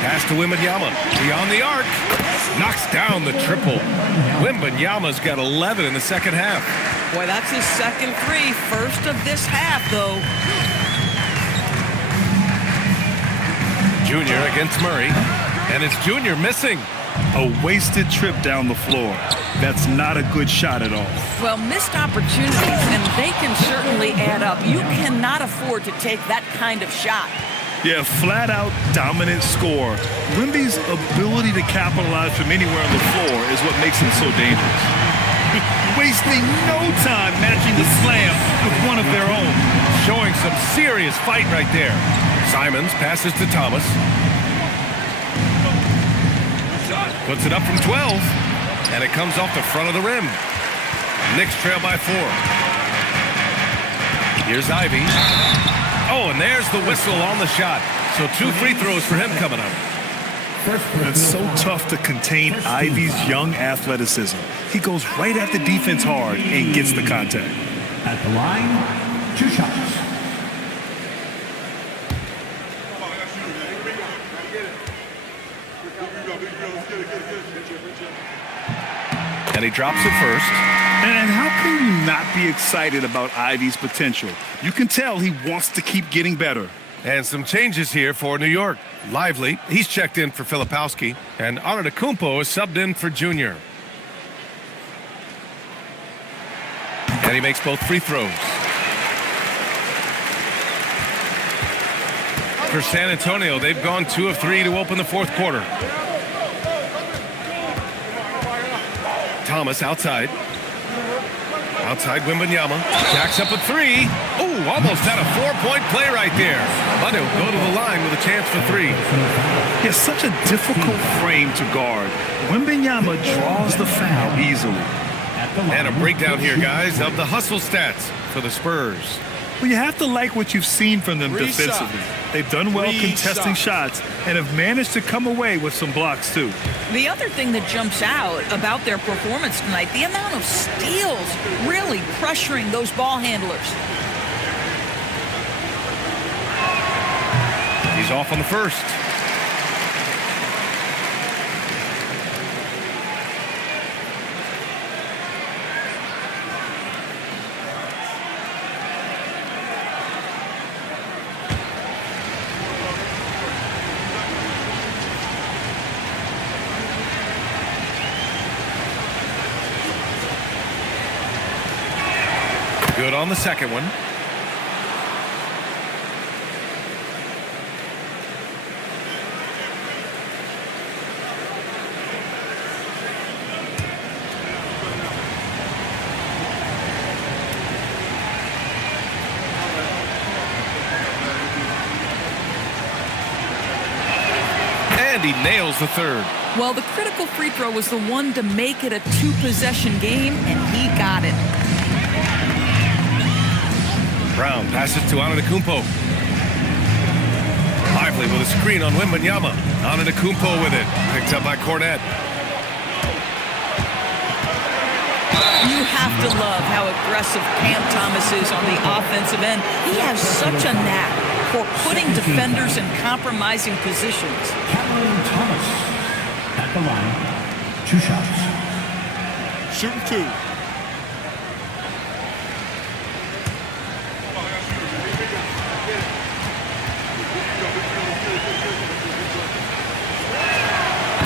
Pass to Wembanyama, beyond the arc. Knocks down the triple. Wembanyama's got 11 in the second half. Boy, that's his second three. First of this half, though. Junior against Murray, and it's Junior missing. A wasted trip down the floor. That's not a good shot at all. Well, missed opportunities, and they can certainly add up. You cannot afford to take that kind of shot. Yeah, flat-out dominant score. Wemby's ability to capitalize from anywhere on the floor is what makes him so dangerous. Wasting no time matching the slam with one of their own. Showing some serious fight right there. Simons passes to Thomas. Puts it up from 12, and it comes off the front of the rim. Knicks trail by 4. Here's Ivy. Oh, and there's the whistle on the shot. So 2 free throws for him coming up. It's so tough to contain Ivy's young athleticism. He goes right at the defense hard and gets the contact. At the line, 2 shots. And he drops it first. And how can you not be excited about Ivy's potential? You can tell he wants to keep getting better. And some changes here for New York. Lively, he's checked in for Filipowski. And Antetokounmpo is subbed in for Junior. And he makes both free throws. For San Antonio, they've gone 2 of 3 to open the fourth quarter. Thomas outside. Outside Wembanyama. Jacks up a three. Oh, almost had a 4-point play right there. But he'll go to the line with a chance for three. It's such a difficult frame to guard. Wembanyama draws the foul easily. And a breakdown here, guys, of the hustle stats for the Spurs. Well, you have to like what you've seen from them defensively. They've done well contesting shots and have managed to come away with some blocks, too. The other thing that jumps out about their performance tonight, the amount of steals really pressuring those ball handlers. He's off on the first. Good on the second one. And he nails the third. Well, the critical free throw was the one to make it a two-possession game, and he got it. Brown passes to Antetokounmpo. Lively with a screen on Wembanyama. Antetokounmpo with it. Picked up by Cornette. You have to love how aggressive Cam Thomas is on the offensive end. He has such a knack for putting defenders in compromising positions. Cameron Thomas at the line. 2 shots. Shooting 2.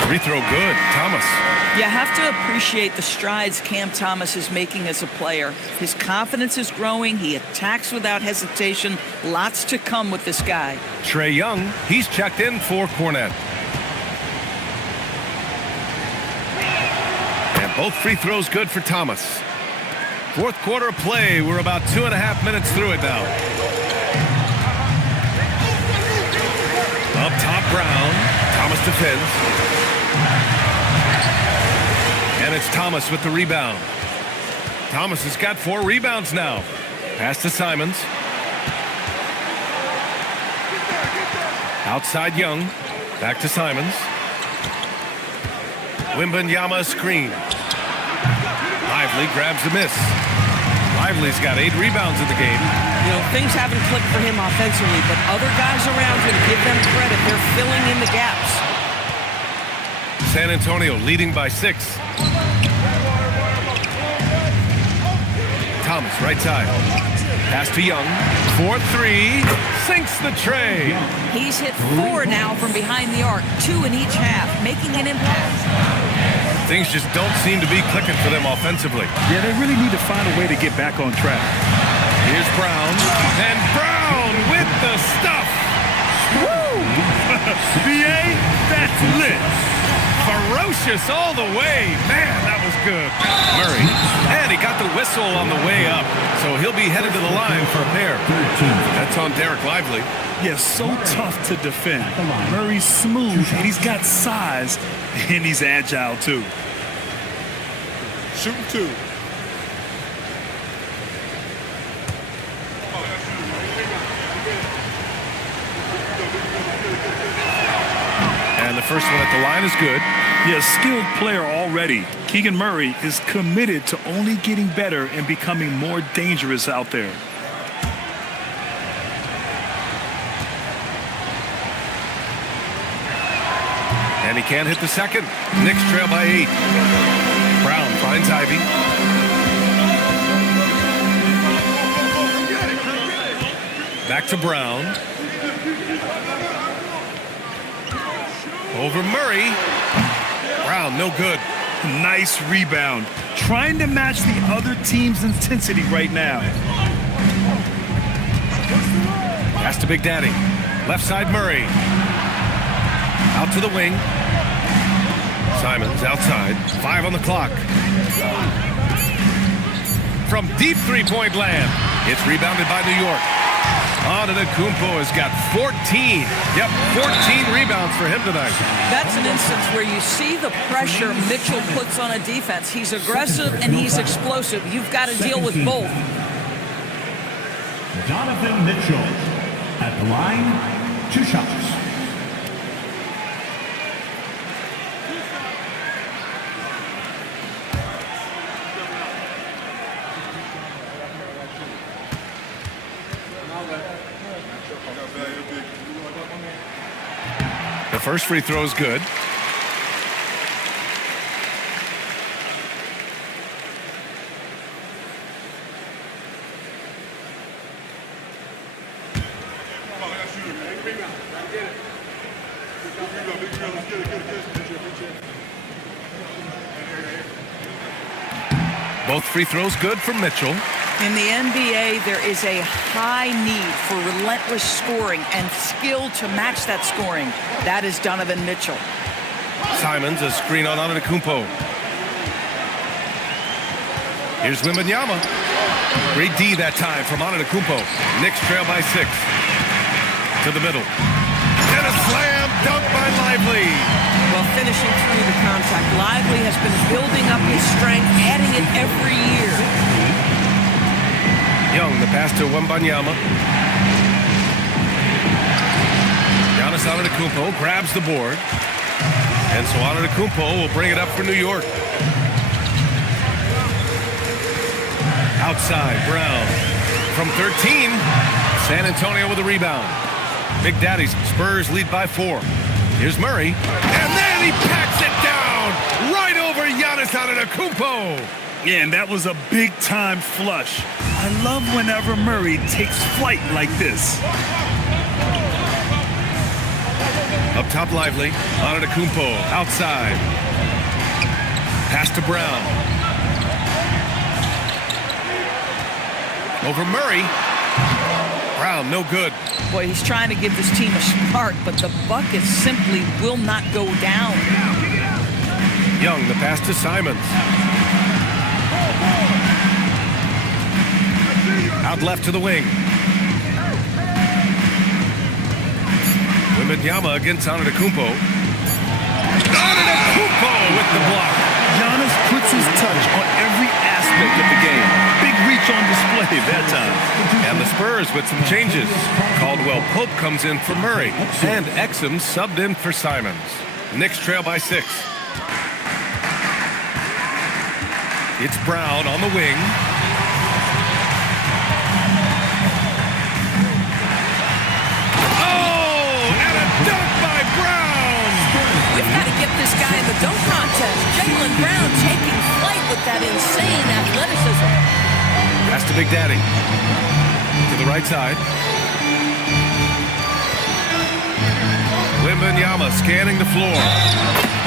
Free throw good. Thomas. You have to appreciate the strides Cam Thomas is making as a player. His confidence is growing. He attacks without hesitation. Lots to come with this guy. Trae Young, he's checked in for Cornette. And both free throws good for Thomas. Fourth quarter play. We're about 2.5 minutes through it now. Up top, Brown. Thomas defends. And it's Thomas with the rebound. Thomas has got 4 rebounds now. Pass to Simons. Outside Young. Back to Simons. Wembanyama screen. Lively grabs the miss. Lively's got 8 rebounds in the game. You know, things haven't clicked for him offensively, but other guys around him, give them credit. They're filling in the gaps. San Antonio leading by 6. Thomas, right side. Pass to Young. 4-3. Sinks the tray. He's hit 4 now from behind the arc, 2 in each half, making an impact. Things just don't seem to be clicking for them offensively. Yeah, they really need to find a way to get back on track. Here's Brown. And Brown with the stuff. Woo! BA, that's lit. Ferocious all the way. Man, that was good. Murray. And he got the whistle on the way up. So he'll be headed to the line for a pair. That's on Derek Lively. Yeah, so tough to defend. Murray's smooth, and he's got size, and he's agile, too. Shooting 2. And the first one at the line is good. Yeah, skilled player already. Keegan Murray is committed to only getting better and becoming more dangerous out there. And he can't hit the second. Knicks trail by 8. Brown finds Ivy. Back to Brown. Over Murray. Brown, no good. Nice rebound. Trying to match the other team's intensity right now. Pass to Big Daddy. Left side Murray. Out to the wing. Simons outside. 5 on the clock. from deep three-point land. It's rebounded by New York. Antetokounmpo has got 14. Yep, 14 rebounds for him tonight. That's an instance where you see the pressure Mitchell puts on a defense. He's aggressive and he's explosive. You've got to deal with both. Donovan Mitchell at the line, 2 shots. The first free throw is good. Both free throws good for Mitchell. In the NBA, there is a high need for relentless scoring and skill to match that scoring. That is Donovan Mitchell. Simons, a screen on Antetokounmpo. Here's Wembanyama. Great D that time from Antetokounmpo. Knicks trail by 6. To the middle. And a slam dunk by Lively. Well, finishing through the contact, Lively has been building up his strength, adding it every year. Young, the pass to Wembanyama. Giannis Antetokounmpo grabs the board. And so Antetokounmpo will bring it up for New York. Outside, Brown. From 13, San Antonio with a rebound. Big Daddy's Spurs lead by 4. Here's Murray. And then he packs it down right over Giannis Antetokounmpo. Yeah, and that was a big-time flush. I love whenever Murray takes flight like this. Up top, Lively. Antetokounmpo outside. Pass to Brown. Over Murray. Brown, no good. Boy, he's trying to give this team a spark, but the bucket simply will not go down. Young, the pass to Simons. Out left to the wing. Wembanyama against Antetokounmpo. Antetokounmpo with the block. Giannis puts his touch on every aspect of the game. Big reach on display that time. And the Spurs with some changes. Caldwell Pope comes in for Murray. And Exum subbed in for Simons. Knicks trail by 6. It's Brown on the wing. We've got to get this guy in the dunk contest. Jaylen Brown taking flight with that insane athleticism. Pass to Big Daddy. To the right side. Wembanyama scanning the floor.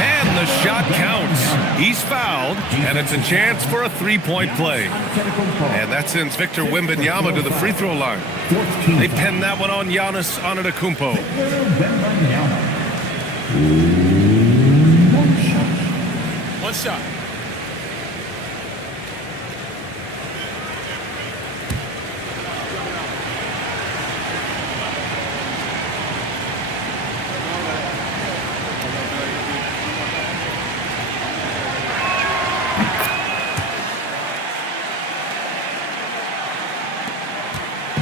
And the shot counts. He's fouled, and it's a chance for a 3-point play. And that sends Victor Wembanyama to the free throw line. They pin that one on Giannis Antetokounmpo. One shot.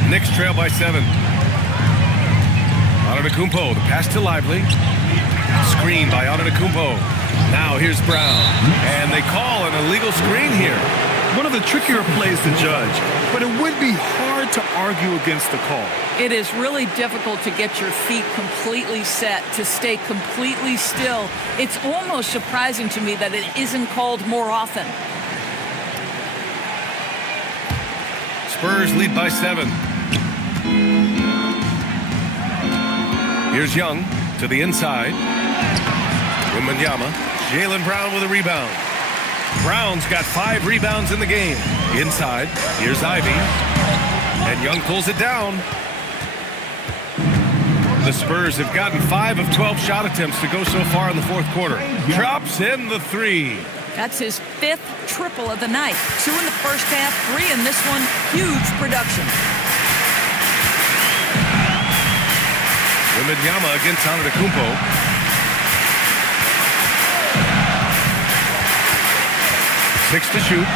Knicks trail by 7. Antetokounmpo, the pass to Lively. Screen by Antetokounmpo. Now here's Brown. And they call an illegal screen here. One of the trickier plays to judge, but it would be hard to argue against the call. It is really difficult to get your feet completely set, to stay completely still. It's almost surprising to me that it isn't called more often. Spurs lead by 7. Here's Young to the inside. Wembanyama. Jaylen Brown with a rebound. Brown's got 5 rebounds in the game. Inside. Here's Ivy. And Young pulls it down. The Spurs have gotten 5 of 12 shot attempts to go so far in the fourth quarter. Drops in the 3. That's his 5th triple of the night. 2 in the first half, 3 in this one. Huge production. Wembanyama against Antetokounmpo. 6 to shoot.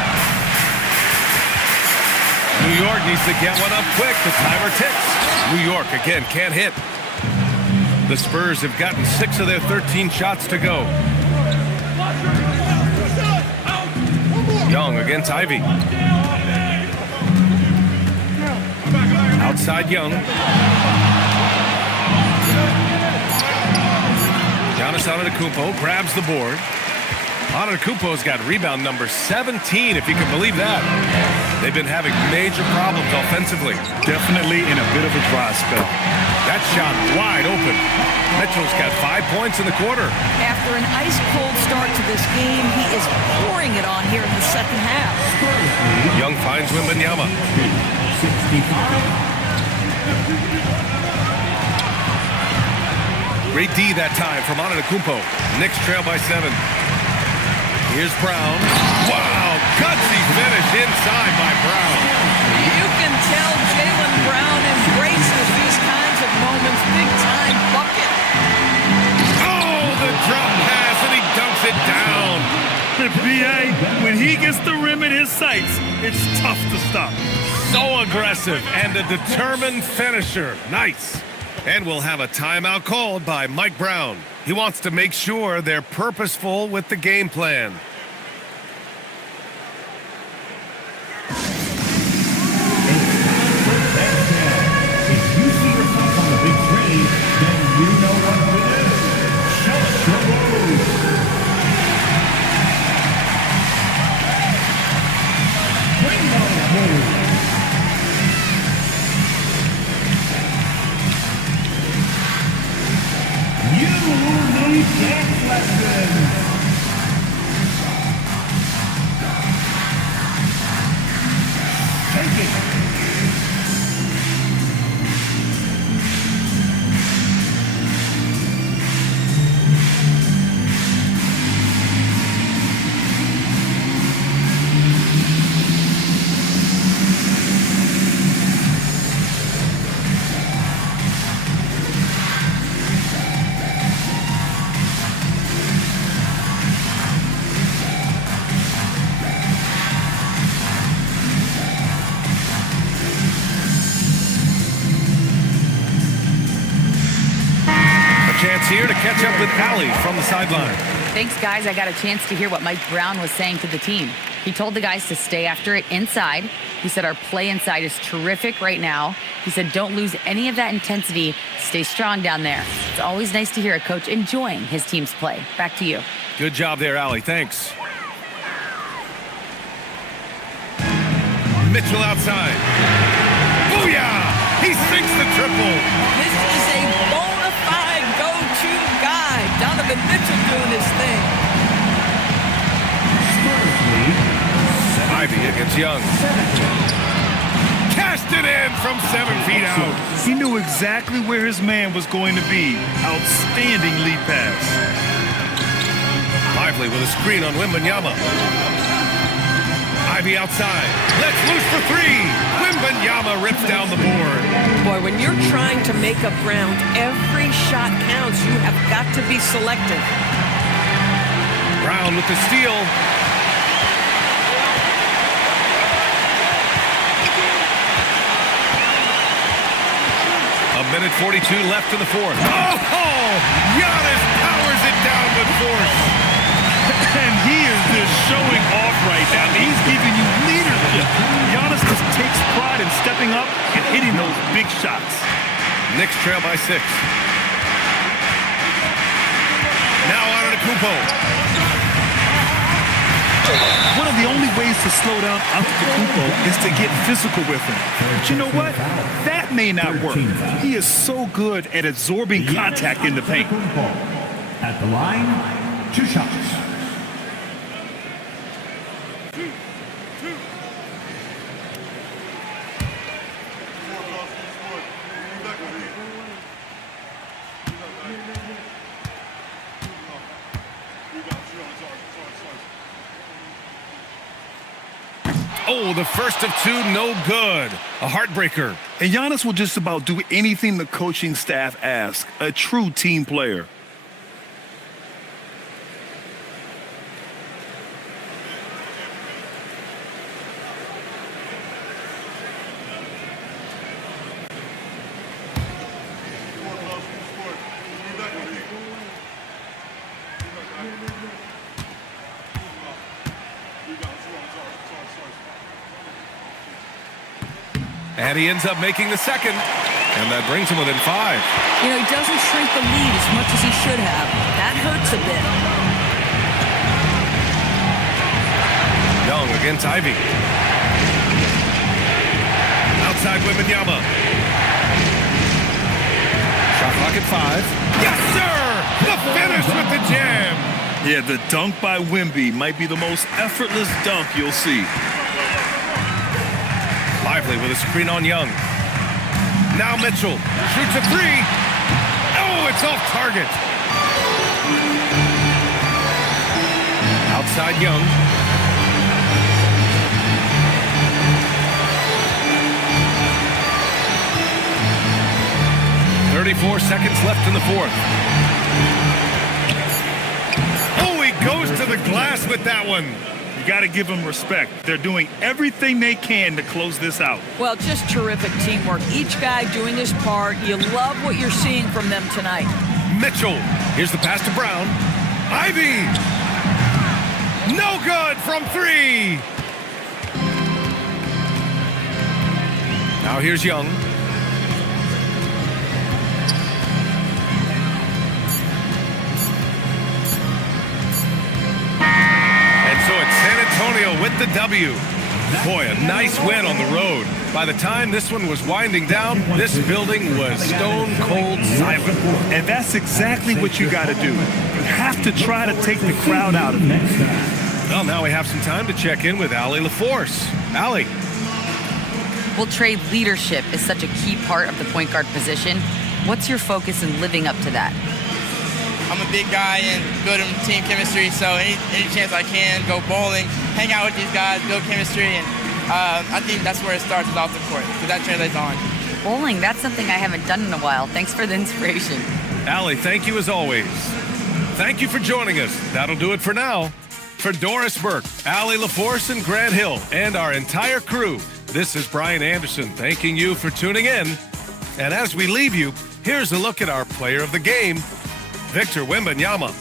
New York needs to get one up quick. The timer ticks. New York again can't hit. The Spurs have gotten 6 of their 13 shots to go. Young against Ivy. Outside Young. Giannis Antetokounmpo grabs the board. Antetokounmpo's got rebound number 17, if you can believe that. They've been having major problems offensively. Definitely in a bit of a dry spell. That shot wide open. Mitchell's got 5 points in the quarter. After an ice-cold start to this game, he is pouring it on here in the second half. Young finds Wembanyama. 65. Great D that time from Antetokounmpo. Knicks trail by 7. Here's Brown. Wow, gutsy finish inside by Brown. You can tell Jaylen Brown embraces these kinds of moments. Big-time bucket. Oh, the drop pass, and he dunks it down. B.A., when he gets the rim in his sights, it's tough to stop. So aggressive and a determined finisher. Nice. And we'll have a timeout called by Mike Brown. He wants to make sure they're purposeful with the game plan. If you see yourself on the big screen, then you know what to do. Show us your moves. Bring those moves. You need dance lessons. Take it. Chance here to catch up with Allie from the sideline. Thanks, guys. I got a chance to hear what Mike Brown was saying to the team. He told the guys to stay after it inside. He said our play inside is terrific right now. He said don't lose any of that intensity. Stay strong down there. It's always nice to hear a coach enjoying his team's play. Back to you. Good job there, Allie. Thanks. Mitchell outside. Booyah! He sinks the triple. This is a bona fide go-to guy. Donovan Mitchell doing his thing. Ivy against Young. Cast it in from 7 feet out. He knew exactly where his man was going to be. Outstanding lead pass. Lively with a screen on Wembanyama. Ivy outside. Let's loose for 3. Wembanyama rips down the board. Boy, when you're trying to make up ground, every shot counts. You have got to be selective. Brown with the steal. A minute 42 left in the fourth. Oh! Giannis powers it down with force. And he is just showing off right now. He's giving you leadership. Giannis just takes pride in stepping up and hitting those big shots. Knicks trail by 6. Now Antetokounmpo. One of the only ways to slow down Antetokounmpo is to get physical with him. But you know what? That may not work. He is so good at absorbing contact in the paint. At the line, 2 shots. Oh, the first of two, no good. A heartbreaker. And Giannis will just about do anything the coaching staff asks. A true team player. And he ends up making the second. And that brings him within 5. You know, he doesn't shrink the lead as much as he should have. That hurts a bit. Young against Ivy. Outside Wembanyama. Shot clock at 5. Yes, sir! The finish with the jam. Yeah, the dunk by Wemby might be the most effortless dunk you'll see. Lively with a screen on Young. Now Mitchell shoots a 3. Oh, it's off target. Outside Young. .34 seconds left in the fourth. Oh, he goes to the glass with that one. You got to give them respect. They're doing everything they can to close this out. Well, just terrific teamwork. Each guy doing his part. You love what you're seeing from them tonight. Mitchell. Here's the pass to Brown. Ivy. No good from 3. Now here's Young. So it's San Antonio with the W. Boy, a nice win on the road. By the time this one was winding down, this building was stone cold silent. And that's exactly what you got to do. You have to try to take the crowd out of it. Well, now we have some time to check in with Allie LaForce. Allie. Well, Trey, leadership is such a key part of the point guard position. What's your focus in living up to that? I'm a big guy and building team chemistry, so any chance I can, go bowling, hang out with these guys, build chemistry, and I think that's where it starts, is off the court, because that translates on. Bowling, that's something I haven't done in a while. Thanks for the inspiration. Allie, thank you as always. Thank you for joining us. That'll do it for now. For Doris Burke, Allie LaForce, and Grant Hill, and our entire crew, this is Brian Anderson thanking you for tuning in. And as we leave you, here's a look at our player of the game, Victor Wembanyama.